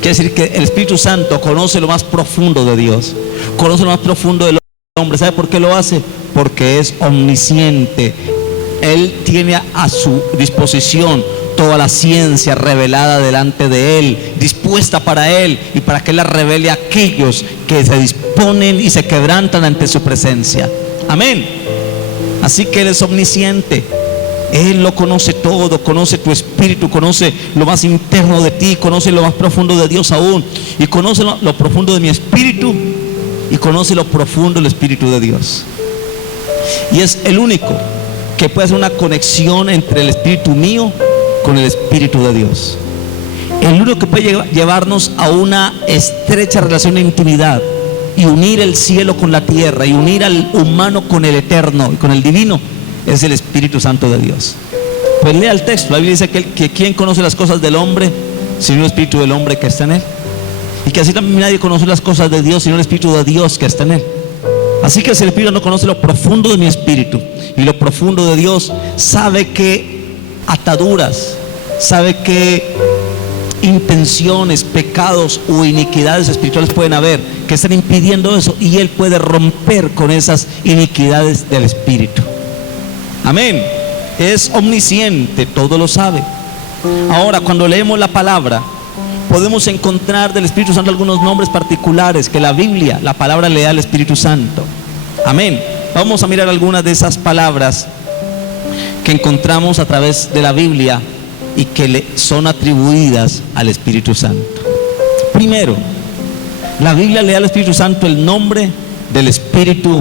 Quiere decir que el Espíritu Santo conoce lo más profundo de Dios, conoce lo más profundo del hombre. ¿Sabe por qué lo hace? Porque es omnisciente. Él tiene a su disposición toda la ciencia revelada delante de Él, dispuesta para Él, y para que Él la revele a aquellos que se disponen y se quebrantan ante su presencia. Amén. Así que Él es omnisciente. Él lo conoce todo, conoce tu espíritu, conoce lo más interno de ti, conoce lo más profundo de Dios aún, y conoce lo profundo de mi espíritu, y conoce lo profundo del Espíritu de Dios. Y es el único que puede hacer una conexión entre el espíritu mío con el Espíritu de Dios. El único que puede llevarnos a una estrecha relación de intimidad y unir el cielo con la tierra, y unir al humano con el eterno y con el divino, es el Espíritu Santo de Dios. Pues lea el texto. La Biblia dice que ¿quién conoce las cosas del hombre sino el Espíritu del hombre que está en él? Y que así también nadie conoce las cosas de Dios sino el Espíritu de Dios que está en él. Así que si el Espíritu no conoce lo profundo de mi espíritu y lo profundo de Dios, sabe que ataduras, sabe que intenciones, pecados o iniquidades espirituales pueden haber que están impidiendo eso, y Él puede romper con esas iniquidades del espíritu. Amén. Es omnisciente, todo lo sabe. Ahora, cuando leemos la palabra, podemos encontrar del Espíritu Santo algunos nombres particulares que la Biblia, la palabra, le da al Espíritu Santo. Amén. Vamos a mirar algunas de esas palabras que encontramos a través de la Biblia y que le son atribuidas al Espíritu Santo. Primero, la Biblia le da al Espíritu Santo el nombre del Espíritu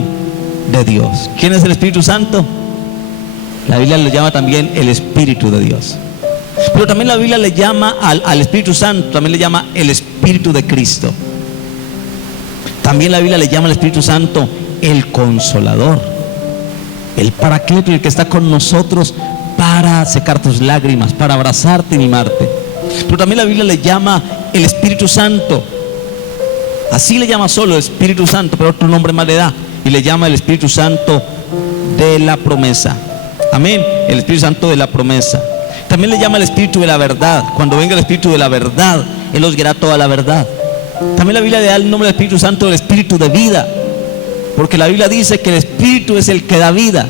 de Dios. ¿Quién es el Espíritu Santo? La Biblia le llama también el Espíritu de Dios. Pero también la Biblia le llama al Espíritu Santo, también le llama el Espíritu de Cristo. También la Biblia le llama al Espíritu Santo el Consolador, el Paracleto, el que está con nosotros para secar tus lágrimas, para abrazarte y mimarte. Pero también la Biblia le llama el Espíritu Santo. Así le llama solo el Espíritu Santo, pero otro nombre más le da, y le llama el Espíritu Santo de la promesa. Amén. El Espíritu Santo de la promesa. También le llama el Espíritu de la verdad. Cuando venga el Espíritu de la verdad, Él os guiará toda la verdad. También la Biblia le da el nombre del Espíritu Santo del Espíritu de vida, porque la Biblia dice que el Espíritu es el que da vida.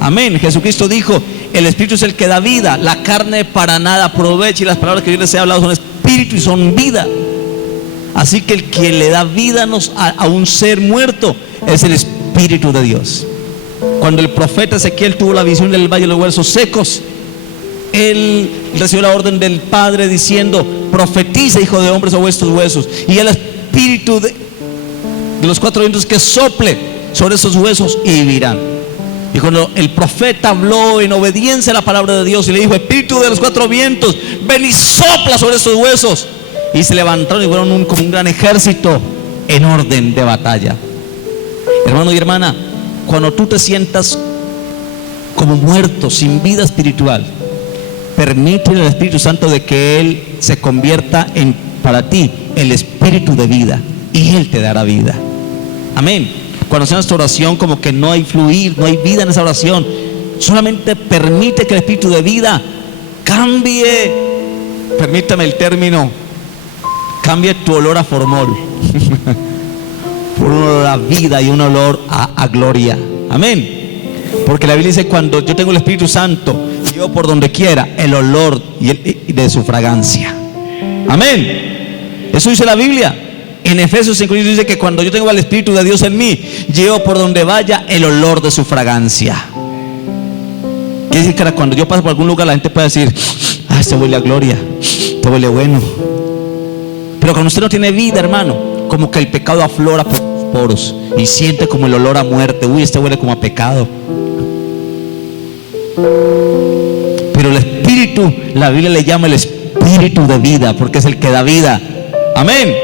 Amén. Jesucristo dijo: el Espíritu es el que da vida, la carne para nada aprovecha, y las palabras que yo les he hablado son espíritu y son vida. Así que el que le da vida a un ser muerto es el Espíritu de Dios. Cuando el profeta Ezequiel tuvo la visión del valle de los huesos secos, él recibió la orden del Padre diciendo: profetiza, hijo de hombre, sobre estos huesos, y el Espíritu de los cuatro vientos que sople sobre esos huesos y vivirán. Y cuando el profeta habló en obediencia a la palabra de Dios y le dijo: Espíritu de los cuatro vientos, ven y sopla sobre estos huesos, y se levantaron y fueron como un gran ejército en orden de batalla. Hermano y hermana, cuando tú te sientas como muerto, sin vida espiritual, permítele al Espíritu Santo de que Él se convierta en, para ti, el Espíritu de vida, y Él te dará vida. Amén. Cuando hacemos esta oración, como que no hay fluir, no hay vida en esa oración, solamente permite que el Espíritu de vida cambie, permítame el término, cambie tu olor a formol por un olor a vida y un olor a gloria. Amén. Porque la Biblia dice: cuando yo tengo el Espíritu Santo, yo por donde quiera el olor y de su fragancia. Amén. Eso dice la Biblia. En Efesios 5 dice que cuando yo tengo el Espíritu de Dios en mí, llevo por donde vaya el olor de su fragancia. Quiere decir que cuando yo paso por algún lugar, la gente puede decir: ah, este huele a gloria, este huele bueno. Pero cuando usted no tiene vida, hermano, como que el pecado aflora poros y siente como el olor a muerte. Uy, este huele como a pecado. Pero el espíritu, la Biblia le llama el espíritu de vida, porque es el que da vida. Amén.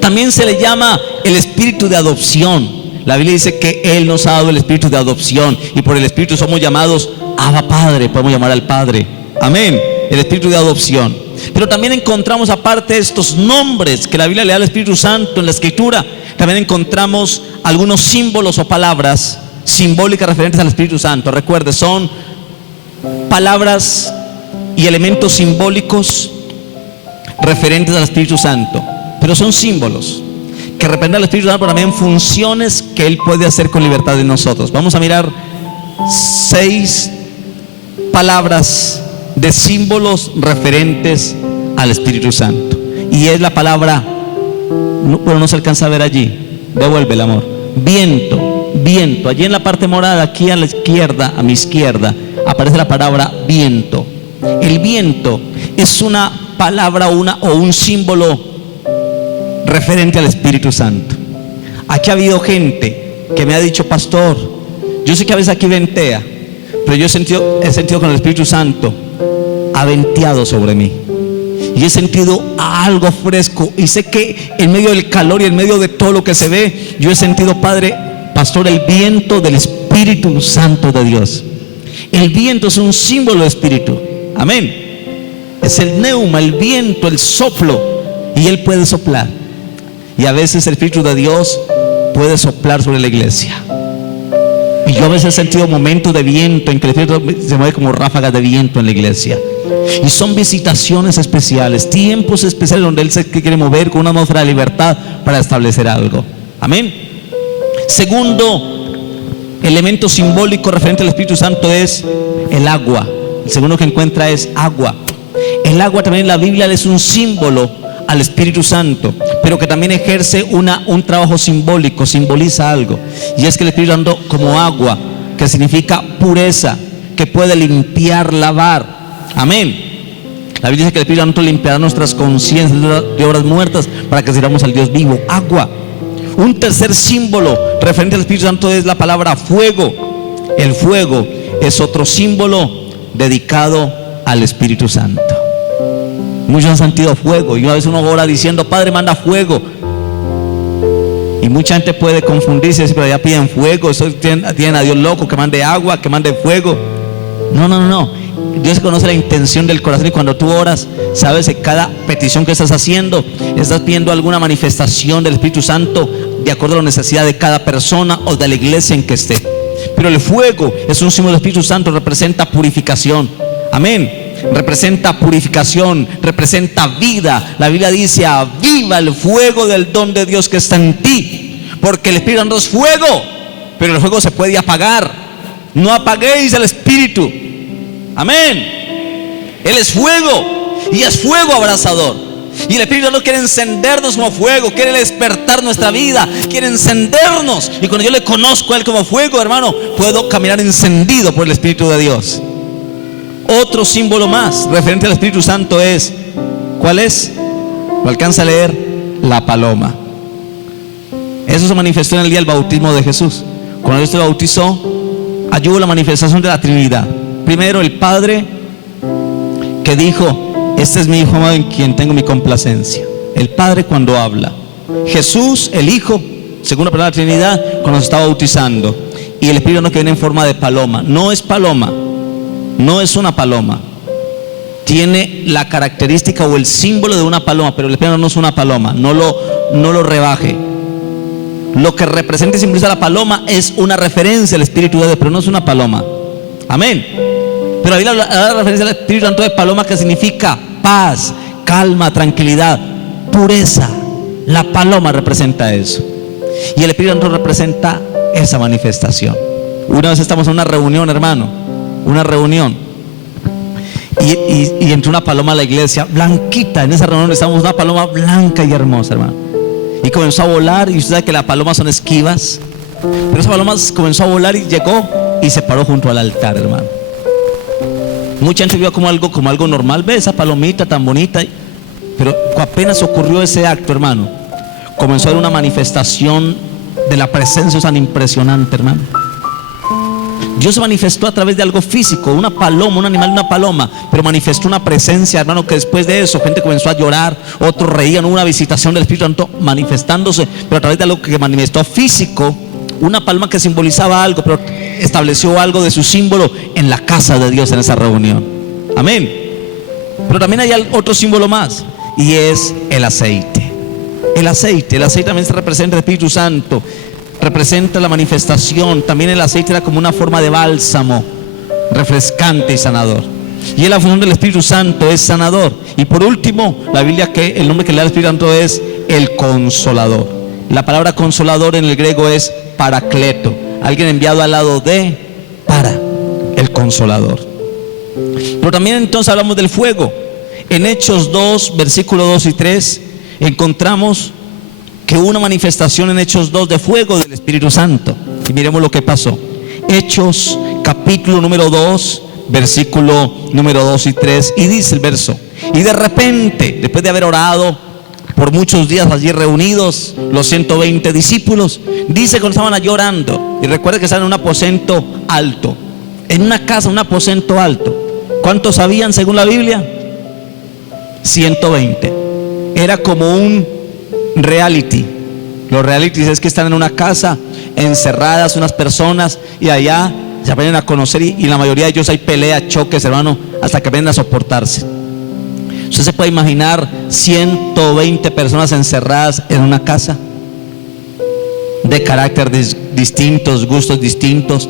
También se le llama el espíritu de adopción. La Biblia dice que Él nos ha dado el espíritu de adopción, y por el espíritu somos llamados Abba Padre, podemos llamar al Padre. Amén. El espíritu de adopción. Pero también encontramos, aparte de estos nombres que la Biblia le da al Espíritu Santo en la Escritura, también encontramos algunos símbolos o palabras simbólicas referentes al Espíritu Santo. Recuerde, son palabras y elementos simbólicos referentes al Espíritu Santo, pero son símbolos que representan al Espíritu Santo, pero también funciones que Él puede hacer con libertad en nosotros. Vamos a mirar 6 palabras de símbolos referentes al Espíritu Santo, y es la palabra, pero no se alcanza a ver allí, devuelve el amor, viento, viento. Allí en la parte morada, aquí a la izquierda, a mi izquierda, aparece la palabra viento. El viento es una palabra o un símbolo referente al Espíritu Santo. Aquí ha habido gente que me ha dicho: pastor, yo sé que a veces aquí ventea, pero yo he sentido con el Espíritu Santo ha venteado sobre mí, y he sentido algo fresco, y sé que en medio del calor y en medio de todo lo que se ve, yo he sentido, pastor, el viento del Espíritu Santo de Dios. El viento es un símbolo de espíritu. Amén. Es el neuma, el viento, el soplo, y Él puede soplar, y a veces el Espíritu de Dios puede soplar sobre la iglesia. Y yo a veces he sentido momentos de viento en que el Espíritu se mueve como ráfagas de viento en la iglesia. Y son visitaciones especiales, tiempos especiales donde Él se quiere mover con una atmósfera de libertad para establecer algo. Amén. Segundo elemento simbólico referente al Espíritu Santo es el agua. El segundo que encuentra es agua. El agua también en la Biblia es un símbolo al Espíritu Santo, pero que también ejerce un trabajo simbólico, simboliza algo, y es que el Espíritu Santo, como agua, que significa pureza, que puede limpiar, lavar. Amén. La Biblia dice que el Espíritu Santo limpiará nuestras conciencias de obras muertas para que sirvamos al Dios vivo. Agua. Un tercer símbolo referente al Espíritu Santo es la palabra fuego. El fuego es otro símbolo dedicado al Espíritu Santo. Muchos han sentido fuego, y una vez uno ora diciendo: Padre, manda fuego. Y mucha gente puede confundirse, pero ya piden fuego, eso tienen a Dios loco, que mande agua, que mande fuego. No. Dios conoce la intención del corazón, y cuando tú oras, sabes que cada petición que estás haciendo, estás pidiendo alguna manifestación del Espíritu Santo de acuerdo a la necesidad de cada persona o de la iglesia en que esté. Pero el fuego es un símbolo del Espíritu Santo, representa purificación. Amén. Representa purificación, representa vida. La Biblia dice: aviva el fuego del don de Dios que está en ti, porque el Espíritu Santo es fuego, pero el fuego se puede apagar. No apaguéis el Espíritu. Amén. Él es fuego, y es fuego abrasador, y el Espíritu Santo quiere encendernos como fuego, quiere despertar nuestra vida, quiere encendernos. Y cuando yo le conozco a Él como fuego, hermano, puedo caminar encendido por el Espíritu de Dios. Otro símbolo más referente al Espíritu Santo es, ¿cuál es? Lo alcanza a leer: la paloma. Eso se manifestó en el día del bautismo de Jesús. Cuando Dios se bautizó, allí hubo la manifestación de la Trinidad. Primero el Padre, que dijo: este es mi Hijo amado en quien tengo mi complacencia. El Padre cuando habla. Jesús, el Hijo, segunda persona de la Trinidad, cuando se está bautizando. Y el Espíritu no, que viene en forma de paloma. No es paloma, no es una paloma. Tiene la característica o el símbolo de una paloma, pero el Espíritu no es una paloma. No lo rebaje. Lo que representa y simboliza la paloma es una referencia al Espíritu de Dios, pero no es una paloma. Amén. Pero ahí la referencia al Espíritu Santo de paloma, que significa paz, calma, tranquilidad, pureza. La paloma representa eso, y el Espíritu Santo representa esa manifestación. Una vez estamos en una reunión, hermano, una reunión, y entró una paloma a la iglesia, blanquita. En esa reunión estábamos una paloma blanca y hermosa, hermano, y comenzó a volar. Y usted sabe que las palomas son esquivas, pero esa paloma comenzó a volar y llegó y se paró junto al altar, hermano. Mucha gente vio como algo normal, ve esa palomita tan bonita, pero apenas ocurrió ese acto, hermano, comenzó a haber una manifestación de la presencia tan impresionante, hermano. Dios se manifestó a través de algo físico, una paloma, un animal de una paloma, pero manifestó una presencia, hermano, que después de eso gente comenzó a llorar, otros reían, hubo una visitación del Espíritu Santo manifestándose, pero a través de algo que manifestó físico, una paloma que simbolizaba algo, pero estableció algo de su símbolo en la casa de Dios en esa reunión. Amén. Pero también hay otro símbolo más, y es el aceite. El aceite también se representa el Espíritu Santo, representa la manifestación. También el aceite era como una forma de bálsamo, refrescante y sanador. Y la función del Espíritu Santo es sanador. Y por último, la Biblia, que el nombre que le da el Espíritu Santo es el Consolador. La palabra consolador en el griego es paracleto, alguien enviado al lado de, para, el Consolador. Pero también entonces hablamos del fuego. En Hechos 2, versículos 2 y 3, encontramos que hubo una manifestación en Hechos 2 de fuego del Espíritu Santo. Y miremos lo que pasó. Hechos capítulo número 2, versículo número 2 y 3, y dice el verso: y de repente, después de haber orado por muchos días allí reunidos los 120 discípulos, dice que estaban allí orando, y recuerda que estaban en un aposento alto, en una casa, un aposento alto. ¿Cuántos habían según la Biblia? 120. Era como un reality. Los realities es que están en una casa encerradas unas personas y allá se aprenden a conocer, y la mayoría de ellos hay peleas, choques, hermano, hasta que aprenden a soportarse. Usted se puede imaginar 120 personas encerradas en una casa, de carácter distintos, gustos distintos,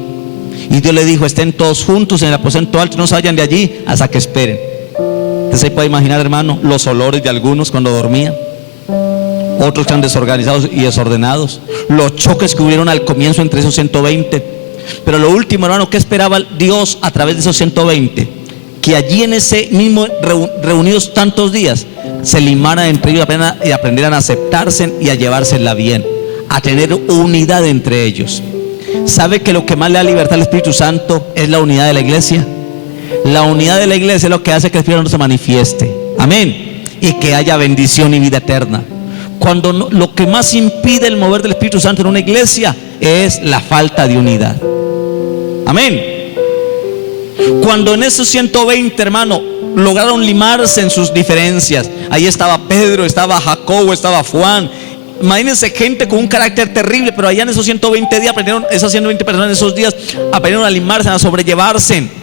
y Dios le dijo: estén todos juntos en el aposento alto, no se vayan de allí hasta que esperen. Usted se puede imaginar, hermano, los olores de algunos cuando dormían, otros que están desorganizados y desordenados, los choques que hubieron al comienzo entre esos 120. Pero lo último, hermano, ¿qué esperaba Dios a través de esos 120? Que allí en ese mismo reunidos tantos días se limaran entre ellos y aprendieran a aceptarse y a llevársela bien, a tener unidad entre ellos. ¿Sabe que lo que más le da libertad al Espíritu Santo es la unidad de la iglesia? La unidad de la iglesia es lo que hace que el Espíritu Santo se manifieste. Amén. Y que haya bendición y vida eterna. Cuando lo que más impide el mover del Espíritu Santo en una iglesia es la falta de unidad. Amén. Cuando en esos 120, hermano, lograron limarse en sus diferencias, ahí estaba Pedro, estaba Jacobo, estaba Juan. Imagínense gente con un carácter terrible, pero allá en esos 120 días aprendieron, esas 120 personas en esos días aprendieron a limarse, a sobrellevarse,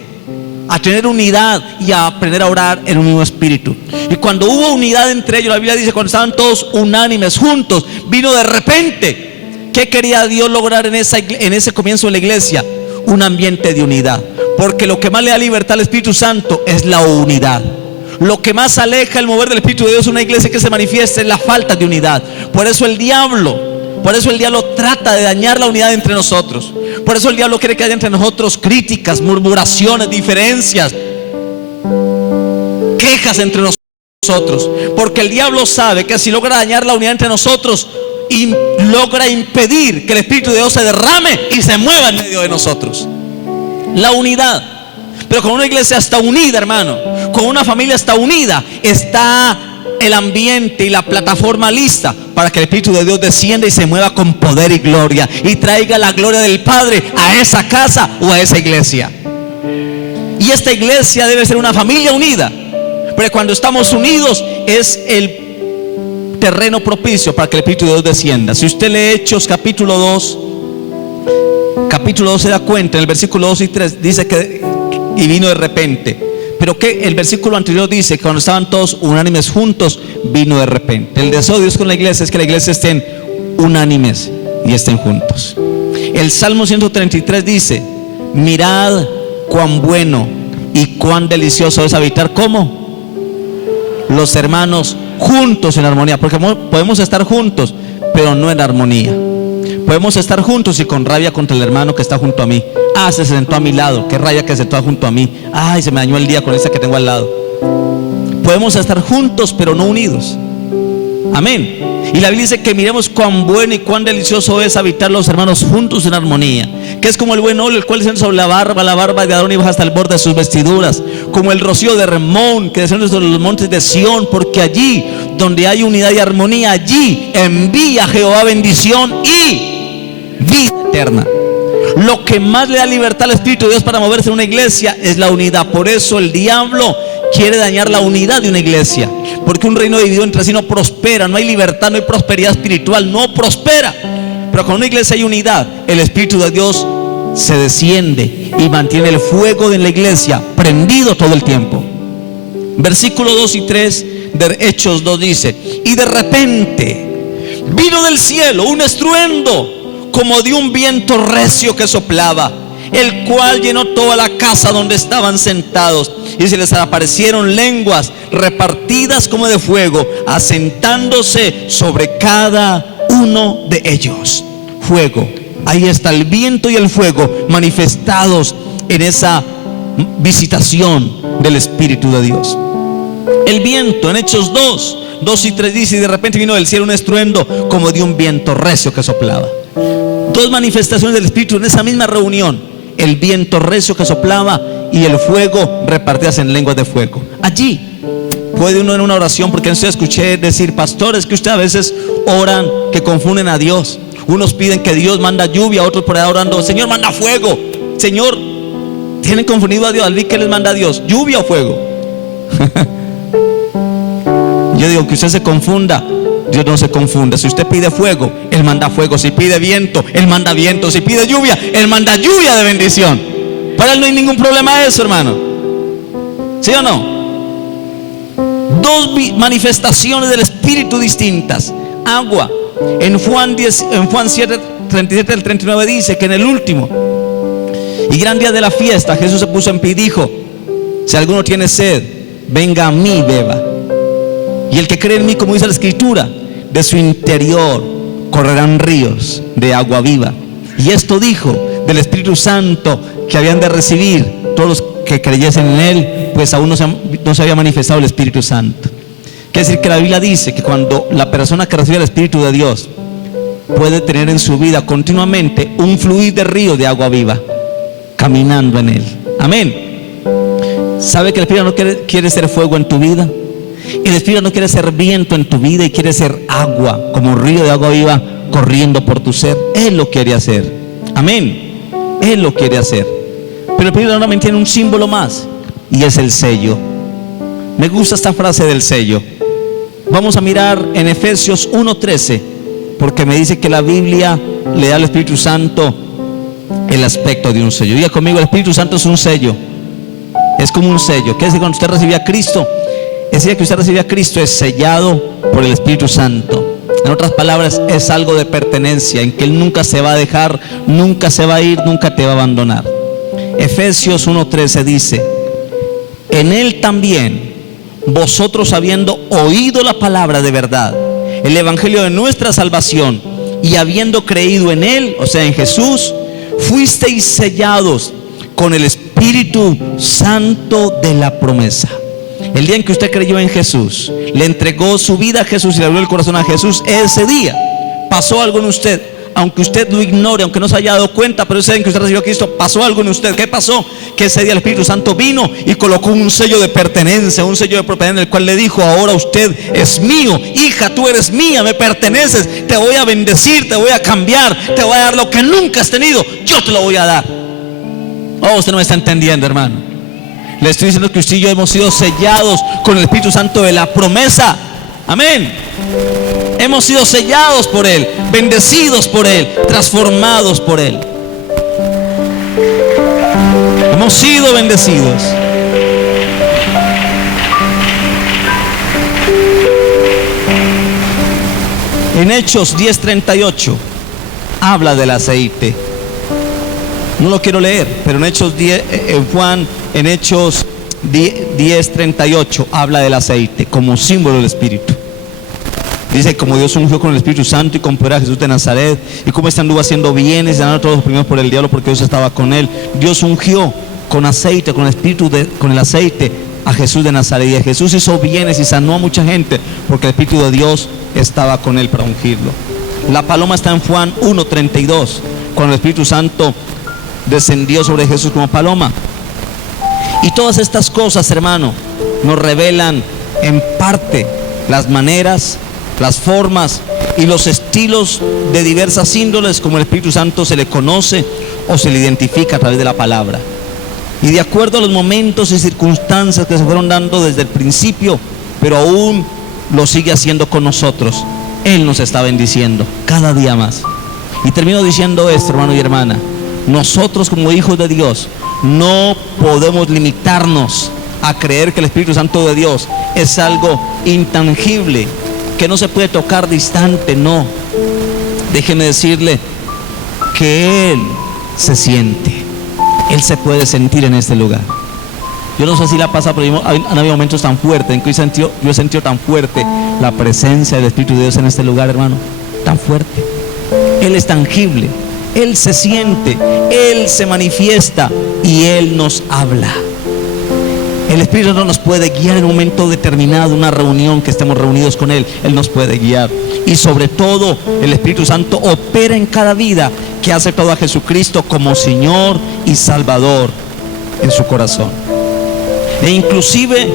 a tener unidad y a aprender a orar en un mismo espíritu. Y cuando hubo unidad entre ellos, la Biblia dice, cuando estaban todos unánimes juntos, vino de repente. ¿Qué quería Dios lograr en ese comienzo de la iglesia? Un ambiente de unidad. Porque lo que más le da libertad al Espíritu Santo es la unidad. Lo que más aleja el mover del Espíritu de Dios en una iglesia que se manifieste es la falta de unidad. Por eso el diablo trata de dañar la unidad entre nosotros. Por eso el diablo quiere que haya entre nosotros críticas, murmuraciones, diferencias, quejas entre nosotros. Porque el diablo sabe que si logra dañar la unidad entre nosotros, y logra impedir que el Espíritu de Dios se derrame y se mueva en medio de nosotros. La unidad. Pero con una iglesia está unida, hermano, con una familia está unida, está el ambiente y la plataforma lista para que el Espíritu de Dios descienda y se mueva con poder y gloria y traiga la gloria del Padre a esa casa o a esa iglesia. Y esta iglesia debe ser una familia unida, pero cuando estamos unidos es el terreno propicio para que el Espíritu de Dios descienda. Si usted lee Hechos capítulo 2 se da cuenta, en el versículo 2 y 3 dice que y vino de repente. Pero que el versículo anterior dice que cuando estaban todos unánimes juntos, vino de repente. El deseo de Dios con la iglesia es que la iglesia estén unánimes y estén juntos. El Salmo 133 dice: mirad cuán bueno y cuán delicioso es habitar como los hermanos juntos en armonía. Porque podemos estar juntos pero no en armonía. Podemos estar juntos y con rabia contra el hermano que está junto a mí. Ah, se sentó a mi lado, qué rabia que se sentó junto a mí. Ay, se me dañó el día con ese que tengo al lado. Podemos estar juntos pero no unidos. Amén. Y la Biblia dice que miremos cuán bueno y cuán delicioso es habitar los hermanos juntos en armonía, que es como el buen óleo, el cual desciende sobre la barba de Aarón y baja hasta el borde de sus vestiduras, como el rocío de Hermón que desciende sobre los montes de Sión, porque allí donde hay unidad y armonía, allí envía Jehová bendición y vida eterna. Lo que más le da libertad al Espíritu de Dios para moverse en una iglesia es la unidad. Por eso el diablo quiere dañar la unidad de una iglesia, porque un reino dividido entre sí no prospera, no hay libertad, no hay prosperidad espiritual, no prospera. Pero con una iglesia hay unidad, el Espíritu de Dios se desciende y mantiene el fuego de la iglesia prendido todo el tiempo. Versículos 2 y 3 de Hechos 2 dice: y de repente vino del cielo un estruendo como de un viento recio que soplaba, el cual llenó toda la casa donde estaban sentados, y se les aparecieron lenguas repartidas como de fuego, asentándose sobre cada uno de ellos. Fuego, ahí está el viento y el fuego manifestados en esa visitación del Espíritu de Dios. El viento en Hechos 2 y 3 dice: y de repente vino del cielo un estruendo como de un viento recio que soplaba. Dos manifestaciones del Espíritu en esa misma reunión: el viento recio que soplaba y el fuego repartidas en lenguas de fuego. Allí puede uno en una oración, porque yo escuché decir pastores que ustedes a veces oran que confunden a Dios. Unos piden que Dios manda lluvia, otros por ahí orando: Señor, manda fuego. Señor, tienen confundido a Dios. ¿Al que les manda a Dios? ¿Lluvia o fuego? Yo digo que usted se confunda. Dios no se confunde. Si usted pide fuego, Él manda fuego. Si pide viento, Él manda viento. Si pide lluvia, Él manda lluvia de bendición. Para Él no hay ningún problema de eso, hermano. ¿Sí o no? Dos manifestaciones del Espíritu distintas. Agua. En Juan 7, 37 al 39 dice que en el último y gran día de la fiesta, Jesús se puso en pie y dijo: si alguno tiene sed, venga a mí, beba. Y el que cree en mí, como dice la Escritura, de su interior correrán ríos de agua viva. Y esto dijo del Espíritu Santo que habían de recibir todos los que creyesen en Él, pues aún no se había manifestado el Espíritu Santo. Quiere decir que la Biblia dice que cuando la persona que recibe el Espíritu de Dios puede tener en su vida continuamente un fluir de río de agua viva, caminando en Él. Amén. ¿Sabe que el Espíritu no quiere ser fuego en tu vida? El Espíritu no quiere ser viento en tu vida, y quiere ser agua, como un río de agua viva corriendo por tu ser. Él lo quiere hacer. Amén. Él lo quiere hacer. Pero el Espíritu también tiene un símbolo más, y es el sello. Me gusta esta frase del sello. Vamos a mirar en Efesios 1:13, porque me dice que la Biblia le da al Espíritu Santo el aspecto de un sello. Diga conmigo: el Espíritu Santo es un sello. Es como un sello. ¿Qué es que cuando usted recibe a Cristo? Ese día que usted recibe a Cristo es sellado por el Espíritu Santo. En otras palabras, es algo de pertenencia, en que Él nunca se va a dejar, nunca se va a ir, nunca te va a abandonar. Efesios 1:13 dice: en Él también vosotros, habiendo oído la palabra de verdad, el evangelio de nuestra salvación, y habiendo creído en Él, o sea en Jesús, fuisteis sellados con el Espíritu Santo de la promesa. El día en que usted creyó en Jesús, le entregó su vida a Jesús y le abrió el corazón a Jesús, ese día pasó algo en usted. Aunque usted lo ignore, aunque no se haya dado cuenta, pero ese día en que usted recibió a Cristo, pasó algo en usted. ¿Qué pasó? Que ese día el Espíritu Santo vino y colocó un sello de pertenencia, un sello de propiedad, en el cual le dijo: ahora usted es mío, hija, tú eres mía, me perteneces, te voy a bendecir, te voy a cambiar, te voy a dar lo que nunca has tenido, yo te lo voy a dar. Oh, usted no me está entendiendo, hermano. Le estoy diciendo que usted y yo hemos sido sellados con el Espíritu Santo de la promesa. Amén. Hemos sido sellados por Él, bendecidos por Él, transformados por Él. Hemos sido bendecidos. En Hechos 10:38 habla del aceite. No lo quiero leer, pero en Hechos 10, en Hechos 10:38 habla del aceite como símbolo del Espíritu. Dice: como Dios ungió con el Espíritu Santo y con poder a Jesús de Nazaret, y como éste anduvo haciendo bienes y sanando a todos los oprimidos por el diablo, porque Dios estaba con él. Dios ungió con aceite, con el aceite a Jesús de Nazaret. Y Jesús hizo bienes y sanó a mucha gente porque el Espíritu de Dios estaba con él para ungirlo. La paloma está en Juan 1:32, cuando el Espíritu Santo descendió sobre Jesús como paloma. Y todas estas cosas, hermano, nos revelan en parte las maneras, las formas y los estilos de diversas índoles como el Espíritu Santo se le conoce o se le identifica a través de la palabra. Y de acuerdo a los momentos y circunstancias que se fueron dando desde el principio, pero aún lo sigue haciendo con nosotros. Él nos está bendiciendo cada día más. Y termino diciendo esto, hermano y hermana: nosotros como hijos de Dios no podemos limitarnos a creer que el Espíritu Santo de Dios es algo intangible, que no se puede tocar distante. No, déjeme decirle que Él se siente, Él se puede sentir en este lugar. Yo no sé si la pasa, pero han habido momentos tan fuertes en que yo he sentido tan fuerte la presencia del Espíritu de Dios en este lugar, hermano, tan fuerte. Él es tangible, Él se siente, Él se manifiesta y Él nos habla. El Espíritu no nos puede guiar en un momento determinado, una reunión que estemos reunidos con Él. Él nos puede guiar. Y sobre todo, el Espíritu Santo opera en cada vida que ha aceptado a Jesucristo como Señor y Salvador en su corazón. E inclusive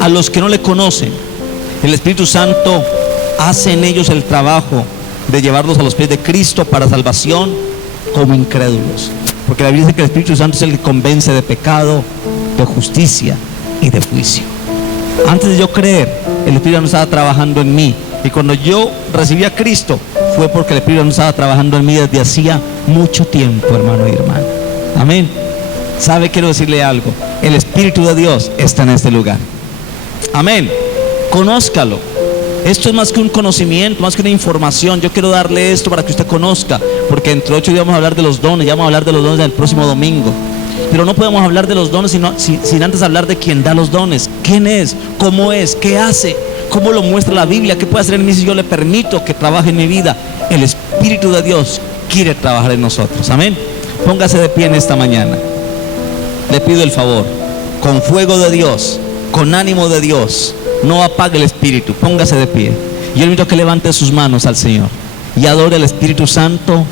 a los que no le conocen, el Espíritu Santo hace en ellos el trabajo de llevarlos a los pies de Cristo para salvación como incrédulos. Porque la Biblia dice que el Espíritu Santo es el que convence de pecado, de justicia y de juicio. Antes de yo creer, el Espíritu Santo estaba trabajando en mí. Y cuando yo recibí a Cristo, fue porque el Espíritu Santo estaba trabajando en mí desde hacía mucho tiempo, hermano y hermana. Amén. ¿Sabe? Quiero decirle algo: el Espíritu de Dios está en este lugar. Amén. Conózcalo. Esto es más que un conocimiento, más que una información. Yo quiero darle esto para que usted conozca, porque entre 8 días vamos a hablar de los dones. Ya vamos a hablar de los dones el próximo domingo. Pero no podemos hablar de los dones sin antes hablar de quién da los dones, quién es, cómo es, qué hace, cómo lo muestra la Biblia, qué puede hacer en mí si yo le permito que trabaje en mi vida. El Espíritu de Dios quiere trabajar en nosotros. Amén. Póngase de pie en esta mañana. Le pido el favor, con fuego de Dios, con ánimo de Dios, no apague el Espíritu. Póngase de pie. Yo le invito a que levante sus manos al Señor y adore al Espíritu Santo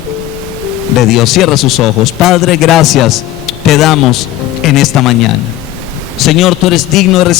de Dios. Cierre sus ojos. Padre, gracias te damos en esta mañana. Señor, tú eres digno de recibir